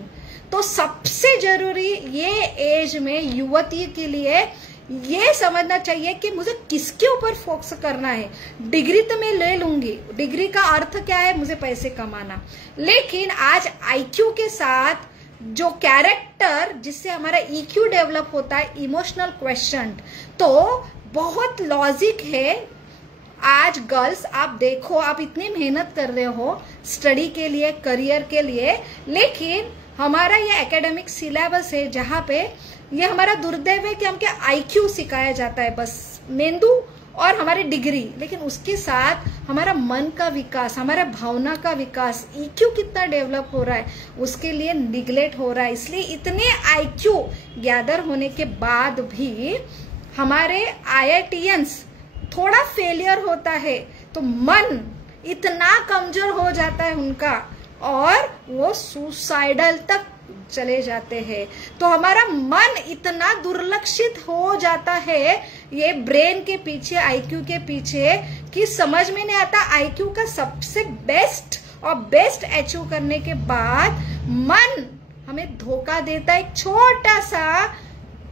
तो सबसे जरूरी ये एज में युवती के लिए ये समझना चाहिए कि मुझे किसके ऊपर फोकस करना है। डिग्री तो मैं ले लूंगी, डिग्री का अर्थ क्या है? मुझे पैसे कमाना। लेकिन आज IQ के साथ जो कैरेक्टर, जिससे हमारा EQ डेवलप होता है, इमोशनल क्वेश्चन, तो बहुत लॉजिक है। आज गर्ल्स आप देखो, आप इतनी मेहनत कर रहे हो स्टडी के लिए, करियर के लिए, लेकिन हमारा ये एकेडमिक सिलेबस है जहाँ पे ये हमारा दुर्दैव है कि हमके IQ सिखाया जाता है, बस मेंदू और हमारी डिग्री, लेकिन उसके साथ हमारा मन का विकास, हमारा भावना का विकास, EQ कितना डेवलप हो रहा है उसके लिए निगलेक्ट हो रहा है। इसलिए इतने IQ गैदर होने के बाद भी हमारे IITians थोड़ा फेलियर होता है तो मन इतना कमजोर हो जाता है उनका और वो सुसाइडल तक चले जाते हैं। तो हमारा मन इतना दुर्लक्षित हो जाता है ये ब्रेन के पीछे, IQ के पीछे, कि समझ में नहीं आता। IQ का सबसे बेस्ट और बेस्ट अचीव करने के बाद मन हमें धोखा देता है। एक छोटा सा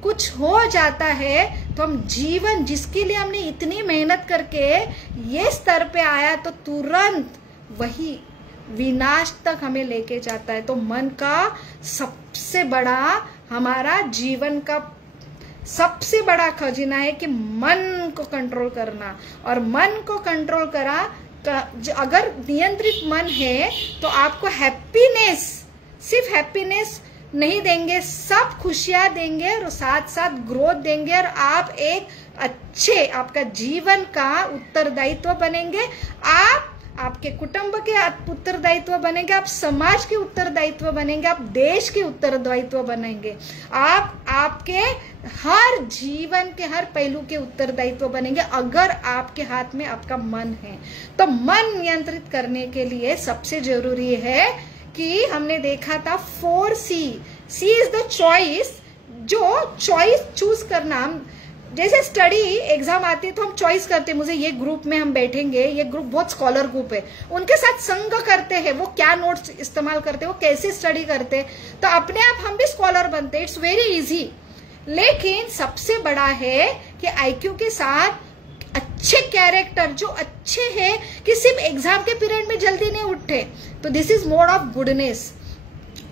कुछ हो जाता है तो हम जीवन जिसके लिए हमने इतनी मेहनत करके ये स्तर पे आया तो तुरंत वही विनाश तक हमें लेके जाता है। तो मन का सबसे बड़ा, हमारा जीवन का सबसे बड़ा खजाना है कि मन को कंट्रोल करना। और मन को कंट्रोल करा, अगर नियंत्रित मन है तो आपको हैप्पीनेस, सिर्फ हैप्पीनेस नहीं देंगे, सब खुशियां देंगे और साथ साथ ग्रोथ देंगे और आप एक अच्छे, आपका जीवन का उत्तरदायित्व बनेंगे। आप आपके कुटुंब के उत्तरदायित्व बनेंगे, आप समाज के उत्तरदायित्व बनेंगे, आप देश के उत्तरदायित्व बनेंगे, आप आपके हर जीवन के हर पहलू के उत्तरदायित्व बनेंगे अगर आपके हाथ में आपका मन है। तो मन नियंत्रित करने के लिए सबसे जरूरी है कि हमने देखा था 4C। C is the choice, जो चॉइस चूज करना। जैसे स्टडी एग्जाम आती है तो हम चॉइस करते हैं, मुझे ये ग्रुप में हम बैठेंगे, ये ग्रुप बहुत स्कॉलर ग्रुप है, उनके साथ संग करते हैं, वो क्या नोट्स इस्तेमाल करते हैं, वो कैसे स्टडी करते हैं, तो अपने आप हम भी स्कॉलर बनते हैं। It's very easy. लेकिन सबसे बड़ा है कि IQ के साथ अच्छे कैरेक्टर जो अच्छे हैं कि सिर्फ एग्जाम के पीरियड में जल्दी नहीं उठते, तो this is mode of goodness.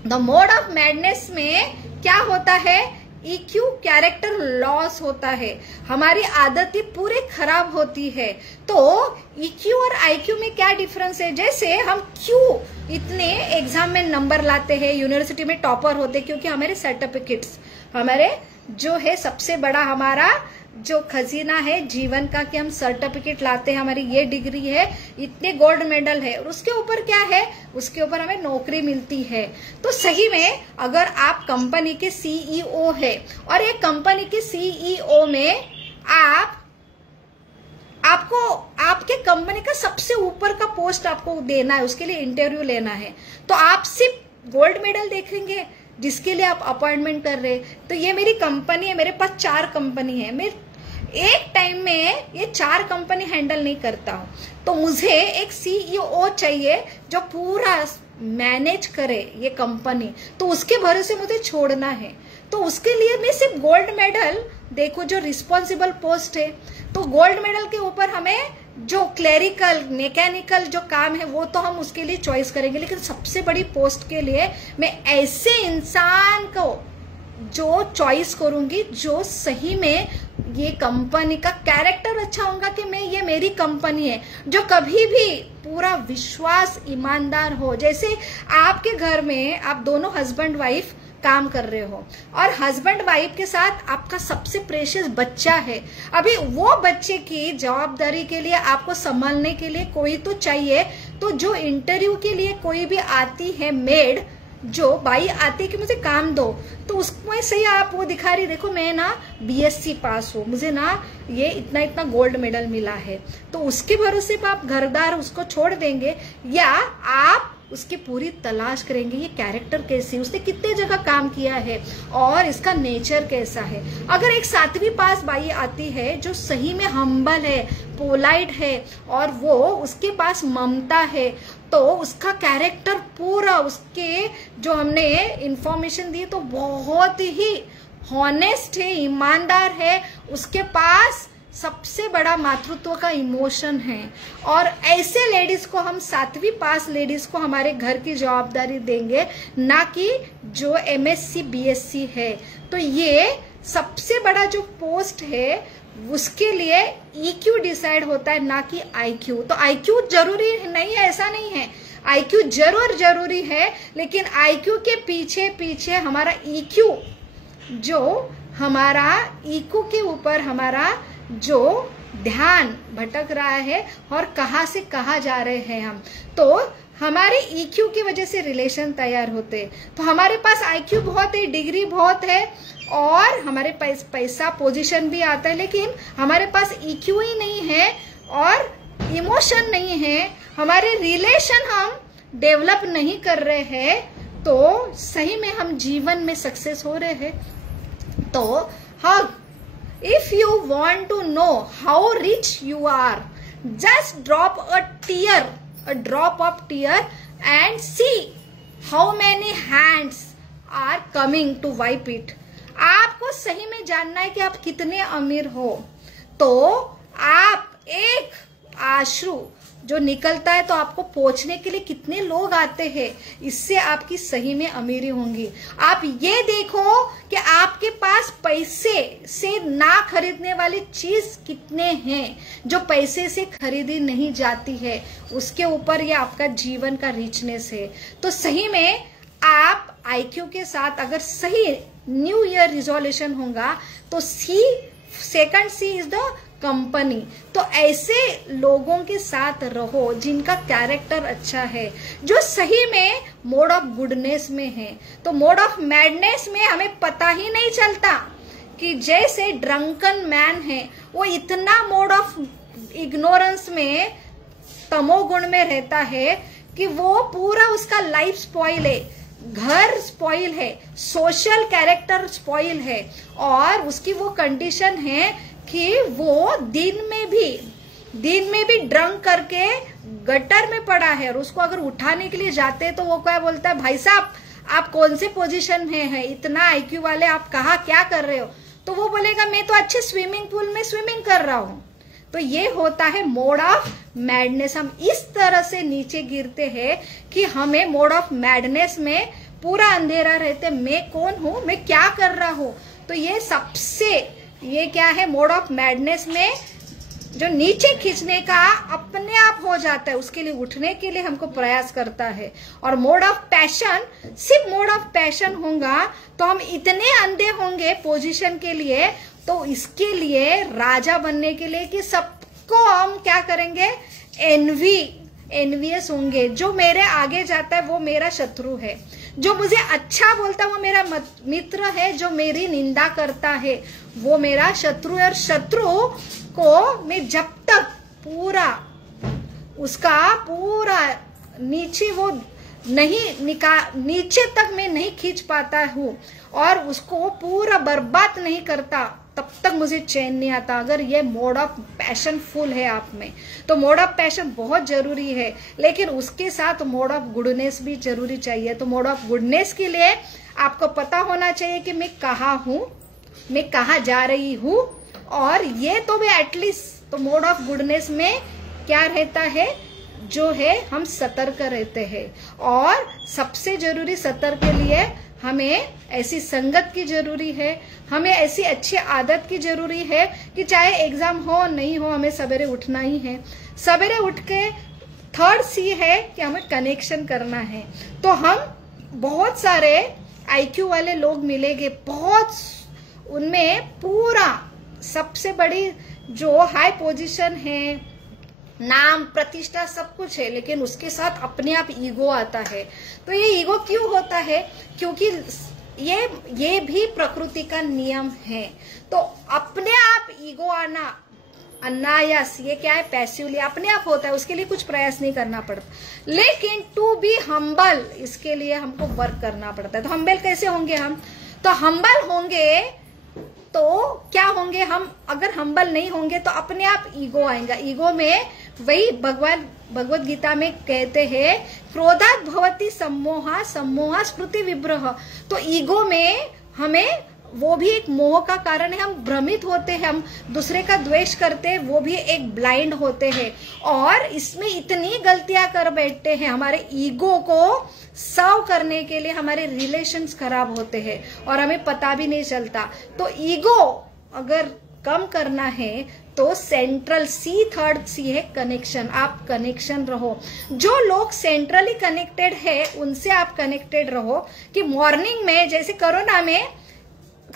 The mode of madness में क्या होता है? EQ कैरेक्टर लॉस होता है, हमारी आदतें पूरे खराब होती है। तो EQ और IQ में क्या डिफरेंस है? जैसे हम क्यों इतने एग्जाम में नंबर लाते हैं, यूनिवर्सिटी में टॉपर होते, क्योंकि हमारे सर्टिफिकेट्स, हमारे जो है सबसे बड़ा हमारा जो खजीना है जीवन का, कि हम सर्टिफिकेट लाते हैं, हमारी ये डिग्री है, इतने गोल्ड मेडल है, और उसके ऊपर क्या है? उसके ऊपर हमें नौकरी मिलती है। तो सही में अगर आप कंपनी के CEO है और एक कंपनी के CEO में आपको आपके कंपनी का सबसे ऊपर का पोस्ट आपको देना है, उसके लिए इंटरव्यू लेना है, तो आप सिर्फ गोल्ड मेडल देखेंगे जिसके लिए आप अपॉइंटमेंट कर रहे हैं। तो ये मेरी कंपनी है, मेरे पास 4 कंपनी है, मैं एक टाइम में ये 4 कंपनी हैंडल नहीं करता हूं, तो मुझे एक CEO चाहिए जो पूरा मैनेज करे ये कंपनी, तो उसके भरोसे मुझे छोड़ना है। तो उसके लिए मैं सिर्फ गोल्ड मेडल देखो, जो रिस्पॉन्सिबल पोस्ट है, तो गोल्ड मेडल के ऊपर हमें जो क्लेरिकल मैकेनिकल जो काम है वो तो हम उसके लिए चॉइस करेंगे, लेकिन सबसे बड़ी पोस्ट के लिए मैं ऐसे इंसान को जो चॉइस करूंगी जो सही में ये कंपनी का कैरेक्टर अच्छा होगा कि मैं ये मेरी कंपनी है, जो कभी भी पूरा विश्वास ईमानदार हो। जैसे आपके घर में आप दोनों हस्बैंड वाइफ काम कर रहे हो और हस्बैंड वाइफ के साथ आपका सबसे प्रेशियस बच्चा है। अभी वो बच्चे की जवाबदारी के लिए आपको संभालने के लिए कोई तो चाहिए। तो जो इंटरव्यू के लिए कोई भी आती है मेड, जो बाई आती है कि मुझे काम दो, तो उसमें सही आप वो दिखा रही, देखो मैं ना बीएससी पास हूँ, मुझे ना ये इतना इतना गोल्ड मेडल मिला है, तो उसके भरोसे पर आप घरदार उसको छोड़ देंगे या आप उसकी पूरी तलाश करेंगे ये कैरेक्टर कैसी, उसने कितने जगह काम किया है और इसका नेचर कैसा है। अगर एक 7वीं पास बाई आती है जो सही में हम्बल है, पोलाइट है और वो उसके पास ममता है, तो उसका कैरेक्टर पूरा, उसके जो हमने इंफॉर्मेशन दी तो बहुत ही हॉनेस्ट है, ईमानदार है, उसके पास सबसे बड़ा मातृत्व का इमोशन है। और ऐसे लेडीज को हम 7वीं पास लेडीज को हमारे घर की जवाबदारी देंगे, ना कि जो एमएससी बीएससी है। तो ये सबसे बड़ा जो पोस्ट है उसके लिए ईक्यू डिसाइड होता है, ना कि आईक्यू। तो आईक्यू जरूरी नहीं है, ऐसा नहीं है, आईक्यू जरूरी है, लेकिन आईक्यू के पीछे पीछे हमारा ईक्यू, जो हमारा ईक्यू के ऊपर हमारा जो ध्यान भटक रहा है और कहाँ से कहाँ जा रहे हैं हम, तो हमारे ईक्यू की वजह से रिलेशन तैयार होते। तो हमारे पास आईक्यू बहुत है, डिग्री बहुत है और हमारे पास पैसा पोजीशन भी आता है, लेकिन हमारे पास ईक्यू ही नहीं है और इमोशन नहीं है, हमारे रिलेशन हम डेवलप नहीं कर रहे हैं, तो सही में हम जीवन में सक्सेस हो रहे हैं। तो हाँ, if you want to know how rich you are, just drop a drop of tear and see how many hands are coming to wipe it. आपको सही में जानना है कि आप कितने अमीर हो, तो आप एक आश्रू जो निकलता है तो आपको पोंछने के लिए कितने लोग आते हैं, इससे आपकी सही में अमीरी होंगी। आप ये देखो कि आपके पास पैसे से ना खरीदने वाली चीज कितने हैं जो पैसे से खरीदी नहीं जाती है, उसके ऊपर ये आपका जीवन का रिचनेस है। तो सही में आप आईक्यू के साथ अगर सही न्यू ईयर रिजोल्यूशन होगा तो second C is the company. तो ऐसे लोगों के साथ रहो जिनका कैरेक्टर अच्छा है, जो सही में मोड ऑफ गुडनेस में है। तो मोड ऑफ मैडनेस में हमें पता ही नहीं चलता कि जैसे ड्रंकन मैन है वो इतना मोड ऑफ इग्नोरेंस में, तमोगुण में रहता है कि वो पूरा उसका लाइफ स्पॉइल है, घर स्पॉइल है, सोशल कैरेक्टर स्पॉइल है और उसकी वो कंडीशन है कि वो दिन में भी ड्रंक करके गटर में पड़ा है और उसको अगर उठाने के लिए जाते हैं तो वो क्या बोलता है, भाई साहब आप कौन से पोजीशन में हैं, इतना आईक्यू वाले आप कहाँ क्या कर रहे हो, तो वो बोलेगा मैं तो अच्छे स्विमिंग पूल में स्विमिंग कर रहा हूँ। तो ये होता है मोड ऑफ मैडनेस। हम इस तरह से नीचे गिरते हैं कि हमें मोड ऑफ मैडनेस में पूरा अंधेरा रहते, मैं कौन हूं, मैं क्या कर रहा हूं। तो ये क्या है, मोड ऑफ मैडनेस में जो नीचे खींचने का अपने आप हो जाता है, उसके लिए उठने के लिए हमको प्रयास करता है। और मोड ऑफ पैशन, सिर्फ मोड ऑफ पैशन होगा तो हम इतने अंधे होंगे पोजीशन के लिए, तो इसके लिए राजा बनने के लिए कि सबको हम क्या करेंगे, एनवियस होंगे। जो मेरे आगे जाता है वो मेरा शत्रु है, जो मुझे अच्छा बोलता है वो मेरा मित्र है, जो मेरी निंदा करता है वो मेरा शत्रु है। और शत्रु को मैं जब तक उसका पूरा नीचे वो नीचे तक मैं नहीं खींच पाता हूँ और उसको पूरा बर्बाद नहीं करता, तब तक मुझे चैन नहीं आता। अगर ये मोड ऑफ पैशन फुल है आप में, तो मोड ऑफ पैशन बहुत जरूरी है, लेकिन उसके साथ मोड ऑफ गुडनेस भी जरूरी चाहिए। तो मोड ऑफ गुडनेस के लिए आपको पता होना चाहिए कि मैं कहाँ हूँ, मैं कहाँ जा रही हूँ, और ये तो भी एटलीस्ट। तो मोड ऑफ गुडनेस में क्या रहता है, जो है हम सतर्क रहते हैं। और सबसे जरूरी सतर्क के लिए हमें ऐसी संगत की जरूरी है, हमें ऐसी अच्छी आदत की जरूरी है कि चाहे एग्जाम हो नहीं हो हमें सवेरे उठना ही है। सवेरे उठ के थर्ड सी है कि हमें कनेक्शन करना है। तो हम बहुत सारे आईक्यू वाले लोग मिलेंगे, बहुत उनमें पूरा सबसे बड़ी जो हाई पोजीशन है, नाम प्रतिष्ठा सब कुछ है, लेकिन उसके साथ अपने आप ईगो आता है। तो ये ईगो क्यों होता है? क्योंकि ये भी प्रकृति का नियम है। तो अपने आप ईगो आना अनायास, ये क्या है, पैसिवली अपने आप होता है, उसके लिए कुछ प्रयास नहीं करना पड़ता। लेकिन टू बी हम्बल, इसके लिए हमको वर्क करना पड़ता है। तो हम्बल कैसे होंगे हम? तो हम्बल होंगे तो क्या होंगे हम? अगर हम्बल नहीं होंगे तो अपने आप ईगो आएगा। ईगो में वही भगवान भगवत गीता में कहते हैं, क्रोधात् भवति सम्मोहा, सम्मोहा स्मृति विभ्रह। तो ईगो में हमें वो भी एक मोह का कारण है, हम भ्रमित होते हैं, हम दूसरे का द्वेष करते हैं, वो भी एक ब्लाइंड होते हैं। और इसमें इतनी गलतियां कर बैठते हैं, हमारे ईगो को सर्व करने के लिए हमारे रिलेशंस खराब होते हैं और हमें पता भी नहीं चलता। तो ईगो अगर कम करना है तो सेंट्रल सी, थर्ड सी है कनेक्शन। आप कनेक्शन रहो, जो लोग सेंट्रली कनेक्टेड है उनसे आप कनेक्टेड रहो। कि मॉर्निंग में जैसे कोरोना में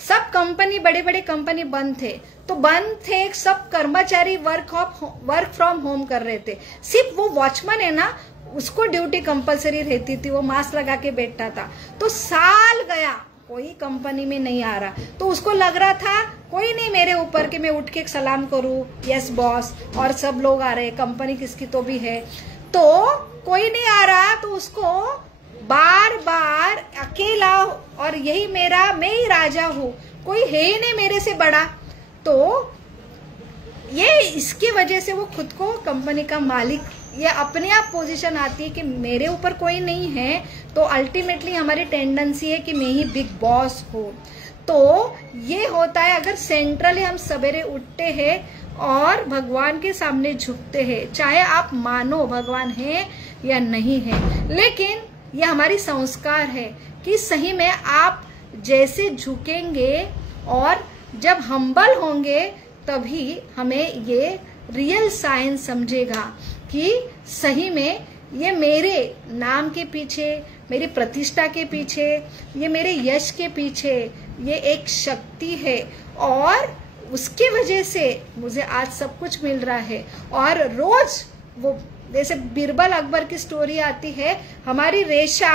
सब कंपनी, बड़े बड़े कंपनी बंद थे, तो बंद थे, सब कर्मचारी वर्क फ्रॉम होम कर रहे थे। सिर्फ वो वॉचमैन है ना, उसको ड्यूटी कंपलसरी रहती थी, वो मास्क लगा के बैठता था। तो साल गया, कोई कंपनी में नहीं आ रहा, तो उसको लग रहा था कोई नहीं मेरे ऊपर कि मैं उठ के सलाम करूं, यस बॉस, और सब लोग आ रहे, कंपनी किसकी तो भी है, तो कोई नहीं आ रहा, तो उसको बार बार अकेला, और यही मेरा, मैं ही राजा हूं, कोई है ही नहीं मेरे से बड़ा। तो ये इसकी वजह से वो खुद को कंपनी का मालिक, ये अपने आप पोजीशन आती है कि मेरे ऊपर कोई नहीं है। तो अल्टीमेटली हमारी टेंडेंसी है कि मैं ही बिग बॉस हूँ। तो ये होता है अगर सेंट्रली हम सवेरे उठते हैं और भगवान के सामने झुकते हैं, चाहे आप मानो भगवान है या नहीं है, लेकिन ये हमारी संस्कार है कि सही में आप जैसे झुकेंगे और जब हम्बल होंगे तभी हमें ये रियल साइंस समझेगा कि सही में ये मेरे नाम के पीछे, मेरी प्रतिष्ठा के पीछे, ये मेरे यश के पीछे ये एक शक्ति है, और उसकी वजह से मुझे आज सब कुछ मिल रहा है। और रोज वो जैसे बीरबल अकबर की स्टोरी आती है, हमारी रेशा,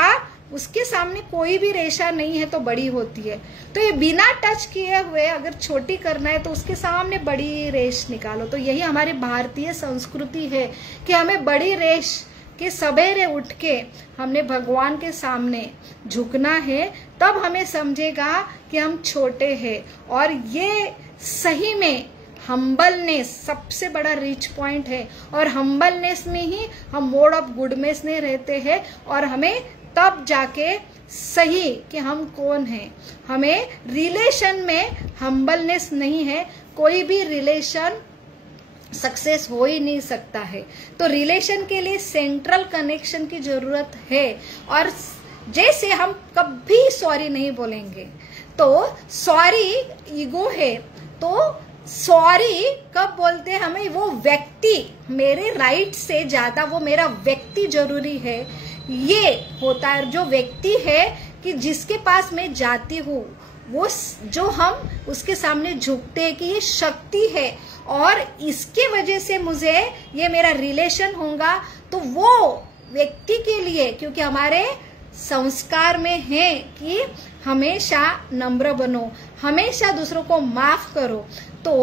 उसके सामने कोई भी रेशा नहीं है तो बड़ी होती है। तो ये बिना टच किए हुए अगर छोटी करना है तो उसके सामने बड़ी रेश निकालो। तो यही हमारी भारतीय संस्कृति है कि हमें बड़ी रेश के सवेरे उठ के हमने भगवान के सामने झुकना है, तब हमें समझेगा कि हम छोटे हैं। और ये सही में हम्बलनेस सबसे बड़ा रिच पॉइंट है, और हम्बलनेस में ही हम मोड ऑफ गुडनेस में रहते हैं, और हमें तब जाके सही कि हम कौन हैं। हमें रिलेशन में हम्बलनेस नहीं है, कोई भी रिलेशन सक्सेस हो ही नहीं सकता है। तो रिलेशन के लिए सेंट्रल कनेक्शन की जरूरत है। और जैसे हम कभी सॉरी नहीं बोलेंगे, तो सॉरी ईगो है, तो सॉरी कब बोलते हैं हमें, वो व्यक्ति, मेरे राइट से ज्यादा वो मेरा व्यक्ति जरूरी है, ये होता है। जो व्यक्ति है कि जिसके पास मैं जाती हूँ, वो जो हम उसके सामने झुकते हैं कि ये शक्ति है, और इसके वजह से मुझे ये मेरा रिलेशन होगा, तो वो व्यक्ति के लिए, क्योंकि हमारे संस्कार में है कि हमेशा नम्र बनो, हमेशा दूसरों को माफ करो, तो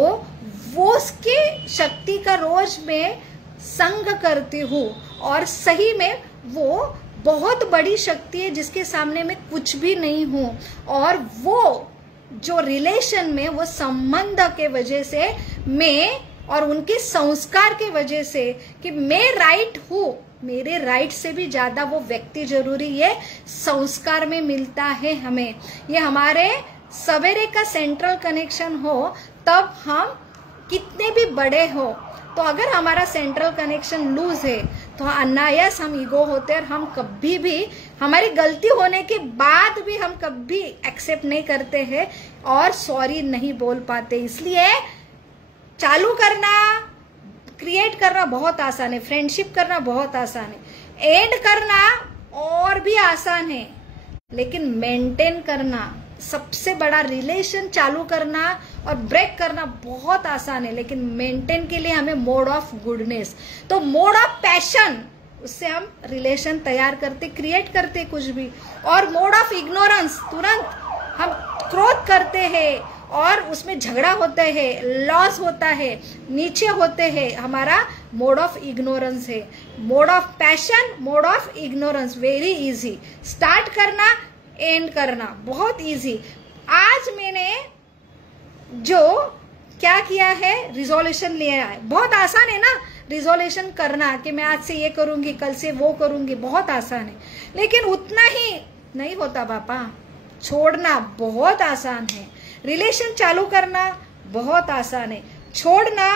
वो उसकी शक्ति का रोज मैं संग करती हूँ। और सही में वो बहुत बड़ी शक्ति है जिसके सामने मैं कुछ भी नहीं हूँ। और वो जो रिलेशन में, वो संबंध के वजह से मैं, और उनके संस्कार के वजह से कि मैं राइट हूँ, मेरे राइट से भी ज्यादा वो व्यक्ति जरूरी है, संस्कार में मिलता है हमें। ये हमारे सवेरे का सेंट्रल कनेक्शन हो, तब हम कितने भी बड़े हो, तो अगर हमारा सेंट्रल कनेक्शन लूज है तो अनायास हम ईगो होते हैं, और हम कभी भी हमारी गलती होने के बाद भी हम कभी एक्सेप्ट नहीं करते हैं और सॉरी नहीं बोल पाते। इसलिए चालू करना, क्रिएट करना बहुत आसान है, फ्रेंडशिप करना बहुत आसान है, एंड करना और भी आसान है, लेकिन मेंटेन करना सबसे बड़ा, रिलेशन चालू करना और ब्रेक करना बहुत आसान है, लेकिन मेंटेन के लिए हमें मोड ऑफ गुडनेस, तो मोड ऑफ पैशन, उससे हम रिलेशन तैयार करते, क्रिएट करते कुछ भी। और मोड ऑफ इग्नोरेंस, तुरंत हम क्रोध करते हैं और उसमें झगड़ा होता है, लॉस होता है, नीचे होते हैं, हमारा मोड ऑफ इग्नोरेंस है। Mode of passion, mode of ignorance, very easy. Start करना, एंड करना बहुत इजी। आज मैंने जो क्या किया है, रिजोल्यूशन लिया है। बहुत आसान है ना रिजोल्यूशन करना कि मैं आज से ये करूंगी, कल से वो करूंगी, बहुत आसान है, लेकिन उतना ही नहीं होता पापा। छोड़ना बहुत आसान है, रिलेशन चालू करना बहुत आसान है, छोड़ना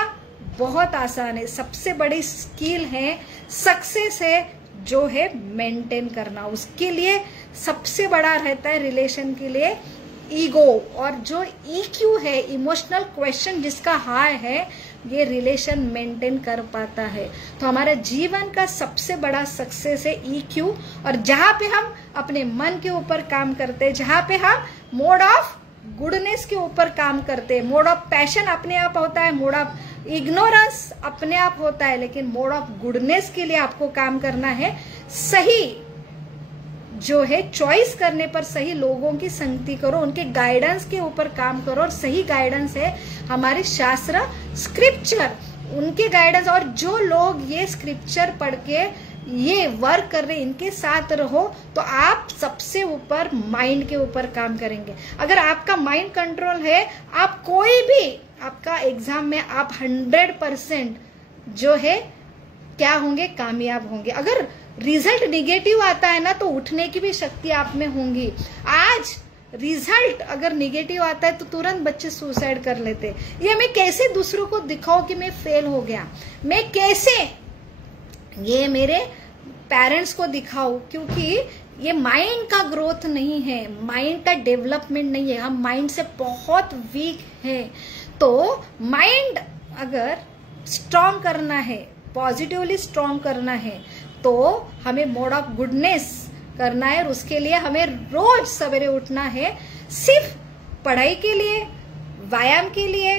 बहुत आसान है। सबसे बड़ी स्किल है, सक्सेस है, जो है मेंटेन करना। उसके लिए सबसे बड़ा रहता है रिलेशन के लिए ईगो, और जो ईक्यू है, इमोशनल क्वेश्चन जिसका हाई है, ये रिलेशन मेंटेन कर पाता है। तो हमारे जीवन का सबसे बड़ा सक्सेस है ईक्यू। और जहां पे हम अपने मन के ऊपर काम करते हैं, जहां पे हम मोड ऑफ गुडनेस के ऊपर काम करते हैं, मोड ऑफ पैशन अपने आप होता है, मोड ऑफ इग्नोरेंस अपने आप होता है, लेकिन मोड ऑफ गुडनेस के लिए आपको काम करना है। सही जो है चॉइस करने पर सही लोगों की संगति करो, उनके गाइडेंस के ऊपर काम करो, और सही गाइडेंस है हमारे शास्त्र, स्क्रिप्चर, उनके गाइडेंस। और जो लोग ये स्क्रिप्चर पढ़ के ये वर्क कर रहे, इनके साथ रहो, तो आप सबसे ऊपर माइंड के ऊपर काम करेंगे। अगर आपका माइंड कंट्रोल है, आप कोई भी आपका एग्जाम में आप 100% जो है क्या होंगे, कामयाब होंगे। अगर रिजल्ट निगेटिव आता है ना, तो उठने की भी शक्ति आप में होंगी। आज रिजल्ट अगर निगेटिव आता है तो तुरंत बच्चे सुसाइड कर लेते। ये मैं कैसे दूसरों को दिखाऊं कि मैं फेल हो गया, मैं कैसे ये मेरे पेरेंट्स को दिखाऊं, क्योंकि ये माइंड का ग्रोथ नहीं है, माइंड का डेवलपमेंट नहीं है, हम माइंड से बहुत वीक है। तो माइंड अगर स्ट्रांग करना है, पॉजिटिवली स्ट्रांग करना है, तो हमें मोड ऑफ गुडनेस करना है, और उसके लिए हमें रोज सवेरे उठना है। सिर्फ पढ़ाई के लिए, व्यायाम के लिए,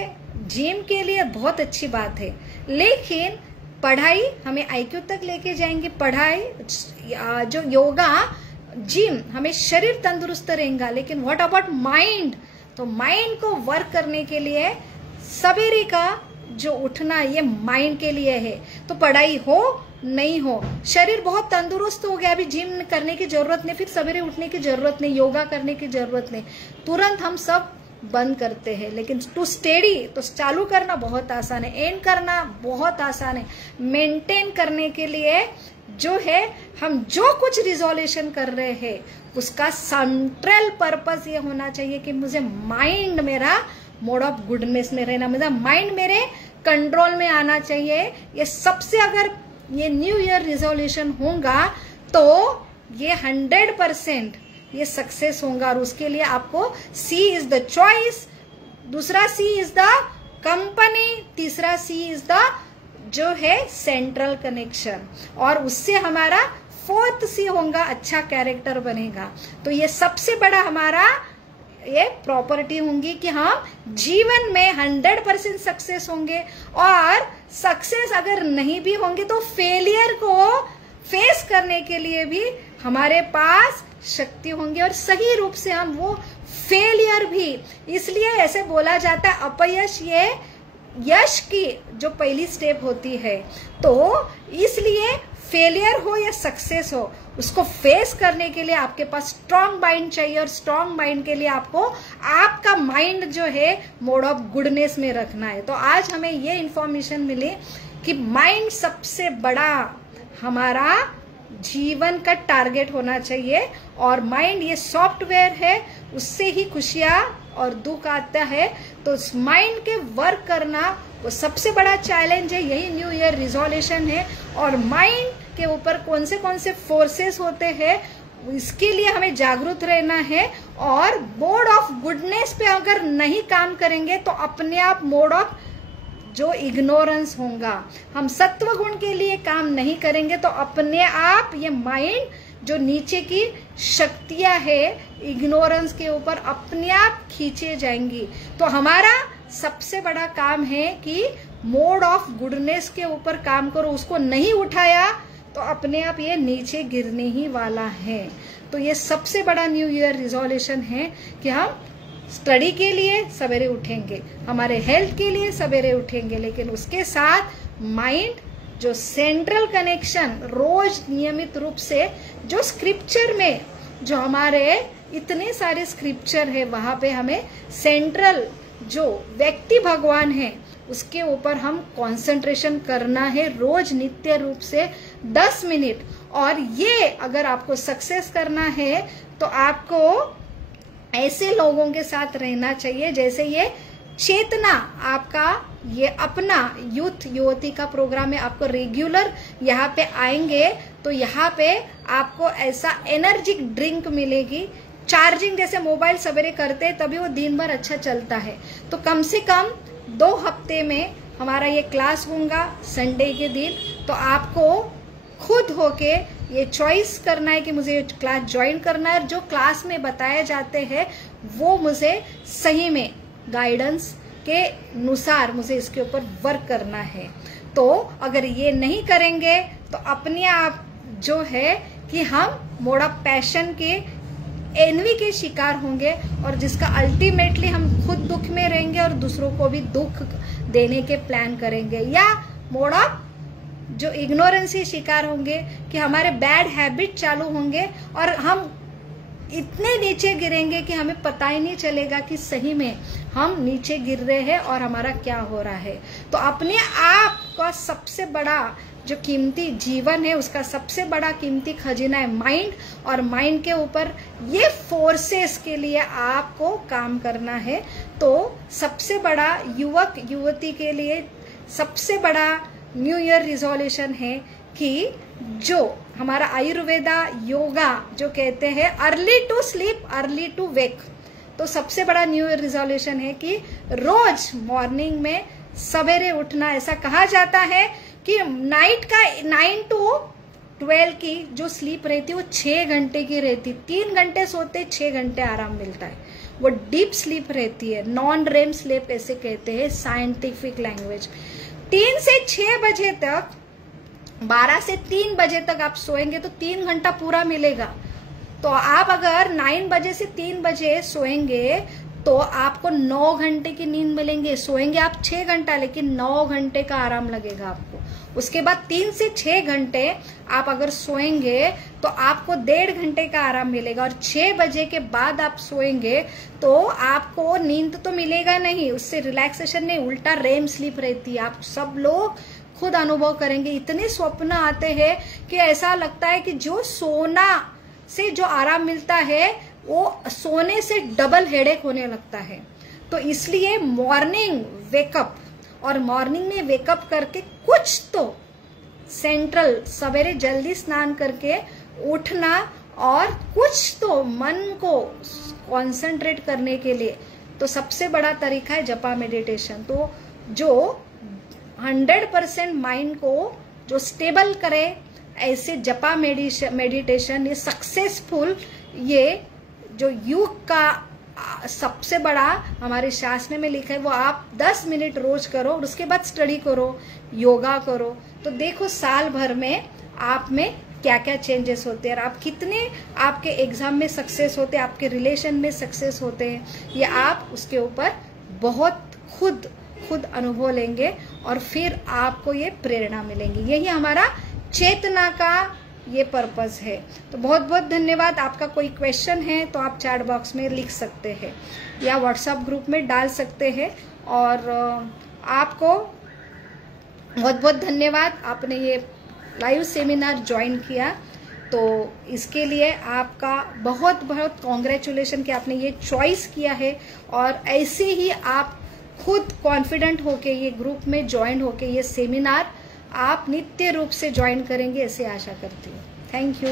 जिम के लिए बहुत अच्छी बात है, लेकिन पढ़ाई हमें आईक्यू तक लेके जाएंगे। पढ़ाई, जो योगा, जिम, हमें शरीर तंदुरुस्त रहेगा, लेकिन व्हाट अबाउट माइंड? तो माइंड को वर्क करने के लिए सवेरे का जो उठना, ये माइंड के लिए है। तो पढ़ाई हो नहीं हो, शरीर बहुत तंदुरुस्त हो गया, अभी जिम करने की जरूरत नहीं, फिर सवेरे उठने की जरूरत नहीं, योगा करने की जरूरत नहीं, तुरंत हम सब बंद करते हैं। लेकिन टू स्टेडी, तो चालू करना बहुत आसान है, एंड करना बहुत आसान है। मेंटेन करने के लिए जो है हम जो कुछ रिजोल्यूशन कर रहे हैं, उसका सेंट्रल पर्पस ये होना चाहिए कि मुझे माइंड मेरा मोड ऑफ गुडनेस में रहना, मुझे माइंड मेरे कंट्रोल में आना चाहिए। ये सबसे, अगर ये न्यू ईयर रिजोल्यूशन होगा तो ये 100% ये सक्सेस होगा। और उसके लिए आपको सी इज द चॉइस, दूसरा सी इज द कंपनी, तीसरा सी इज द जो है सेंट्रल कनेक्शन, और उससे हमारा फोर्थ सी होगा अच्छा कैरेक्टर बनेगा। तो ये सबसे बड़ा हमारा ये प्रॉपर्टी होंगी कि हम जीवन में 100% सक्सेस होंगे। और सक्सेस अगर नहीं भी होंगे तो फेलियर को फेस करने के लिए भी हमारे पास शक्ति होंगी, और सही रूप से हम वो फेलियर भी, इसलिए ऐसे बोला जाता है अपयश ये यश की जो पहली स्टेप होती है। तो इसलिए फेलियर हो या सक्सेस हो, उसको फेस करने के लिए आपके पास स्ट्रांग माइंड चाहिए, और स्ट्रांग माइंड के लिए आपको आपका माइंड जो है मोड ऑफ गुडनेस में रखना है। तो आज हमें ये इंफॉर्मेशन मिली कि माइंड सबसे बड़ा हमारा जीवन का टारगेट होना चाहिए, और माइंड ये सॉफ्टवेयर है, उससे ही खुशियां और दुख आता है। तो उस माइंड के वर्क करना वो सबसे बड़ा चैलेंज है, यही न्यू ईयर रिजोल्यूशन है। और माइंड के ऊपर कौन से फोर्सेस होते हैं इसके लिए हमें जागरूक रहना है। और मोड ऑफ गुडनेस पे अगर नहीं काम करेंगे तो अपने आप मोड ऑफ जो इग्नोरेंस होगा। हम सत्व गुण के लिए काम नहीं करेंगे तो अपने आप ये माइंड जो नीचे की शक्तियां है इग्नोरेंस के ऊपर अपने आप खींचे जाएंगी। तो हमारा सबसे बड़ा काम है कि मोड ऑफ गुडनेस के ऊपर काम करो। उसको नहीं उठाया तो अपने आप ये नीचे गिरने ही वाला है। तो ये सबसे बड़ा न्यू ईयर रिजोल्यूशन है कि हम स्टडी के लिए सवेरे उठेंगे, हमारे हेल्थ के लिए सवेरे उठेंगे, लेकिन उसके साथ माइंड जो सेंट्रल कनेक्शन रोज नियमित रूप से जो स्क्रिप्चर में जो हमारे इतने सारे स्क्रिप्चर है वहां पे हमें सेंट्रल जो व्यक्ति भगवान है उसके ऊपर हम कंसंट्रेशन करना है रोज नित्य रूप से 10 मिनट। और ये अगर आपको सक्सेस करना है तो आपको ऐसे लोगों के साथ रहना चाहिए जैसे ये चेतना आपका ये अपना यूथ युवती का प्रोग्राम है। आपको रेगुलर यहाँ पे आएंगे तो यहाँ पे आपको ऐसा एनर्जिक ड्रिंक मिलेगी। चार्जिंग जैसे मोबाइल सवेरे करते हैं तभी वो दिन भर अच्छा चलता है। तो कम से कम 2 हफ्ते में हमारा ये क्लास होगा संडे के दिन। तो आपको खुद होके ये चॉइस करना है कि मुझे क्लास ज्वाइन करना है। जो क्लास में बताए जाते हैं वो मुझे सही में गाइडेंस के अनुसार मुझे इसके ऊपर वर्क करना है। तो अगर ये नहीं करेंगे तो अपने आप जो है कि हम मोड ऑफ पैशन के एनवी के शिकार होंगे और जिसका अल्टीमेटली हम खुद दुख में रहेंगे और दूसरों को भी दुख देने के प्लान करेंगे। या मोड ऑफ जो इग्नोरेंस के शिकार होंगे कि हमारे बैड हैबिट चालू होंगे और हम इतने नीचे गिरेंगे कि हमें पता ही नहीं चलेगा कि सही में हम नीचे गिर रहे हैं और हमारा क्या हो रहा है। तो अपने आप का सबसे बड़ा जो कीमती जीवन है उसका सबसे बड़ा कीमती खजाना है माइंड। और माइंड के ऊपर ये फोर्सेस के लिए आपको काम करना है। तो सबसे बड़ा युवक युवती के लिए सबसे बड़ा न्यू ईयर रिजोल्यूशन है कि जो हमारा आयुर्वेदा योगा जो कहते हैं early to sleep early to wake. तो सबसे बड़ा न्यू ईयर रिजोल्यूशन है कि रोज मॉर्निंग में सवेरे उठना। ऐसा कहा जाता है कि नाइट का 9 to 12 की जो स्लीप रहती है वो 6 घंटे की रहती। 3 घंटे सोते 6 घंटे आराम मिलता है। वो डीप स्लीप रहती है, नॉन रेम स्लीप ऐसे कहते हैं साइंटिफिक लैंग्वेज। 3 से 6 बजे तक 12 से 3 बजे तक आप सोएंगे तो 3 घंटा पूरा मिलेगा। तो आप अगर 9 बजे से 3 बजे सोएंगे तो आपको 9 घंटे की नींद मिलेंगे। सोएंगे आप 6 घंटा लेकिन 9 घंटे का आराम लगेगा आपको। उसके बाद 3 से 6 घंटे आप अगर सोएंगे तो आपको 1.5 घंटे का आराम मिलेगा। और 6 बजे के बाद आप सोएंगे तो आपको नींद तो मिलेगा नहीं, उससे रिलैक्सेशन नहीं, उल्टा रेम स्लीप रहती है। आप सब लोग खुद अनुभव करेंगे, इतने स्वप्न आते हैं कि ऐसा लगता है कि जो सोना से जो आराम मिलता है वो सोने से डबल हेडेक होने लगता है। तो इसलिए मॉर्निंग वेकअप और मॉर्निंग में वेकअप करके कुछ तो सेंट्रल सवेरे जल्दी स्नान करके उठना और कुछ तो मन को कंसंट्रेट करने के लिए तो सबसे बड़ा तरीका है जपा मेडिटेशन। तो जो 100% माइंड को जो स्टेबल करे ऐसे जपा मेडिटेशन ये सक्सेसफुल ये जो योग का सबसे बड़ा हमारे शास्त्र में लिखा है वो आप 10 मिनट रोज करो और उसके बाद स्टडी करो, योगा करो। तो देखो साल भर में आप में क्या क्या चेंजेस होते हैं और आप कितने आपके एग्जाम में सक्सेस होते हैं, आपके रिलेशन में सक्सेस होते हैं, ये आप उसके ऊपर बहुत खुद अनुभव लेंगे और फिर आपको ये प्रेरणा मिलेंगी। यही हमारा चेतना का ये पर्पस है। तो बहुत बहुत धन्यवाद। आपका कोई क्वेश्चन है तो आप चैट बॉक्स में लिख सकते हैं या व्हाट्सएप ग्रुप में डाल सकते हैं। और आपको बहुत बहुत धन्यवाद, आपने ये लाइव सेमिनार ज्वाइन किया तो इसके लिए आपका बहुत बहुत कॉन्ग्रेचुलेशन कि आपने ये चॉइस किया है। और ऐसे ही आप खुद कॉन्फिडेंट होके ये ग्रुप में ज्वाइन होके ये सेमिनार आप नित्य रूप से ज्वाइन करेंगे ऐसे आशा करती हूँ। Thank you.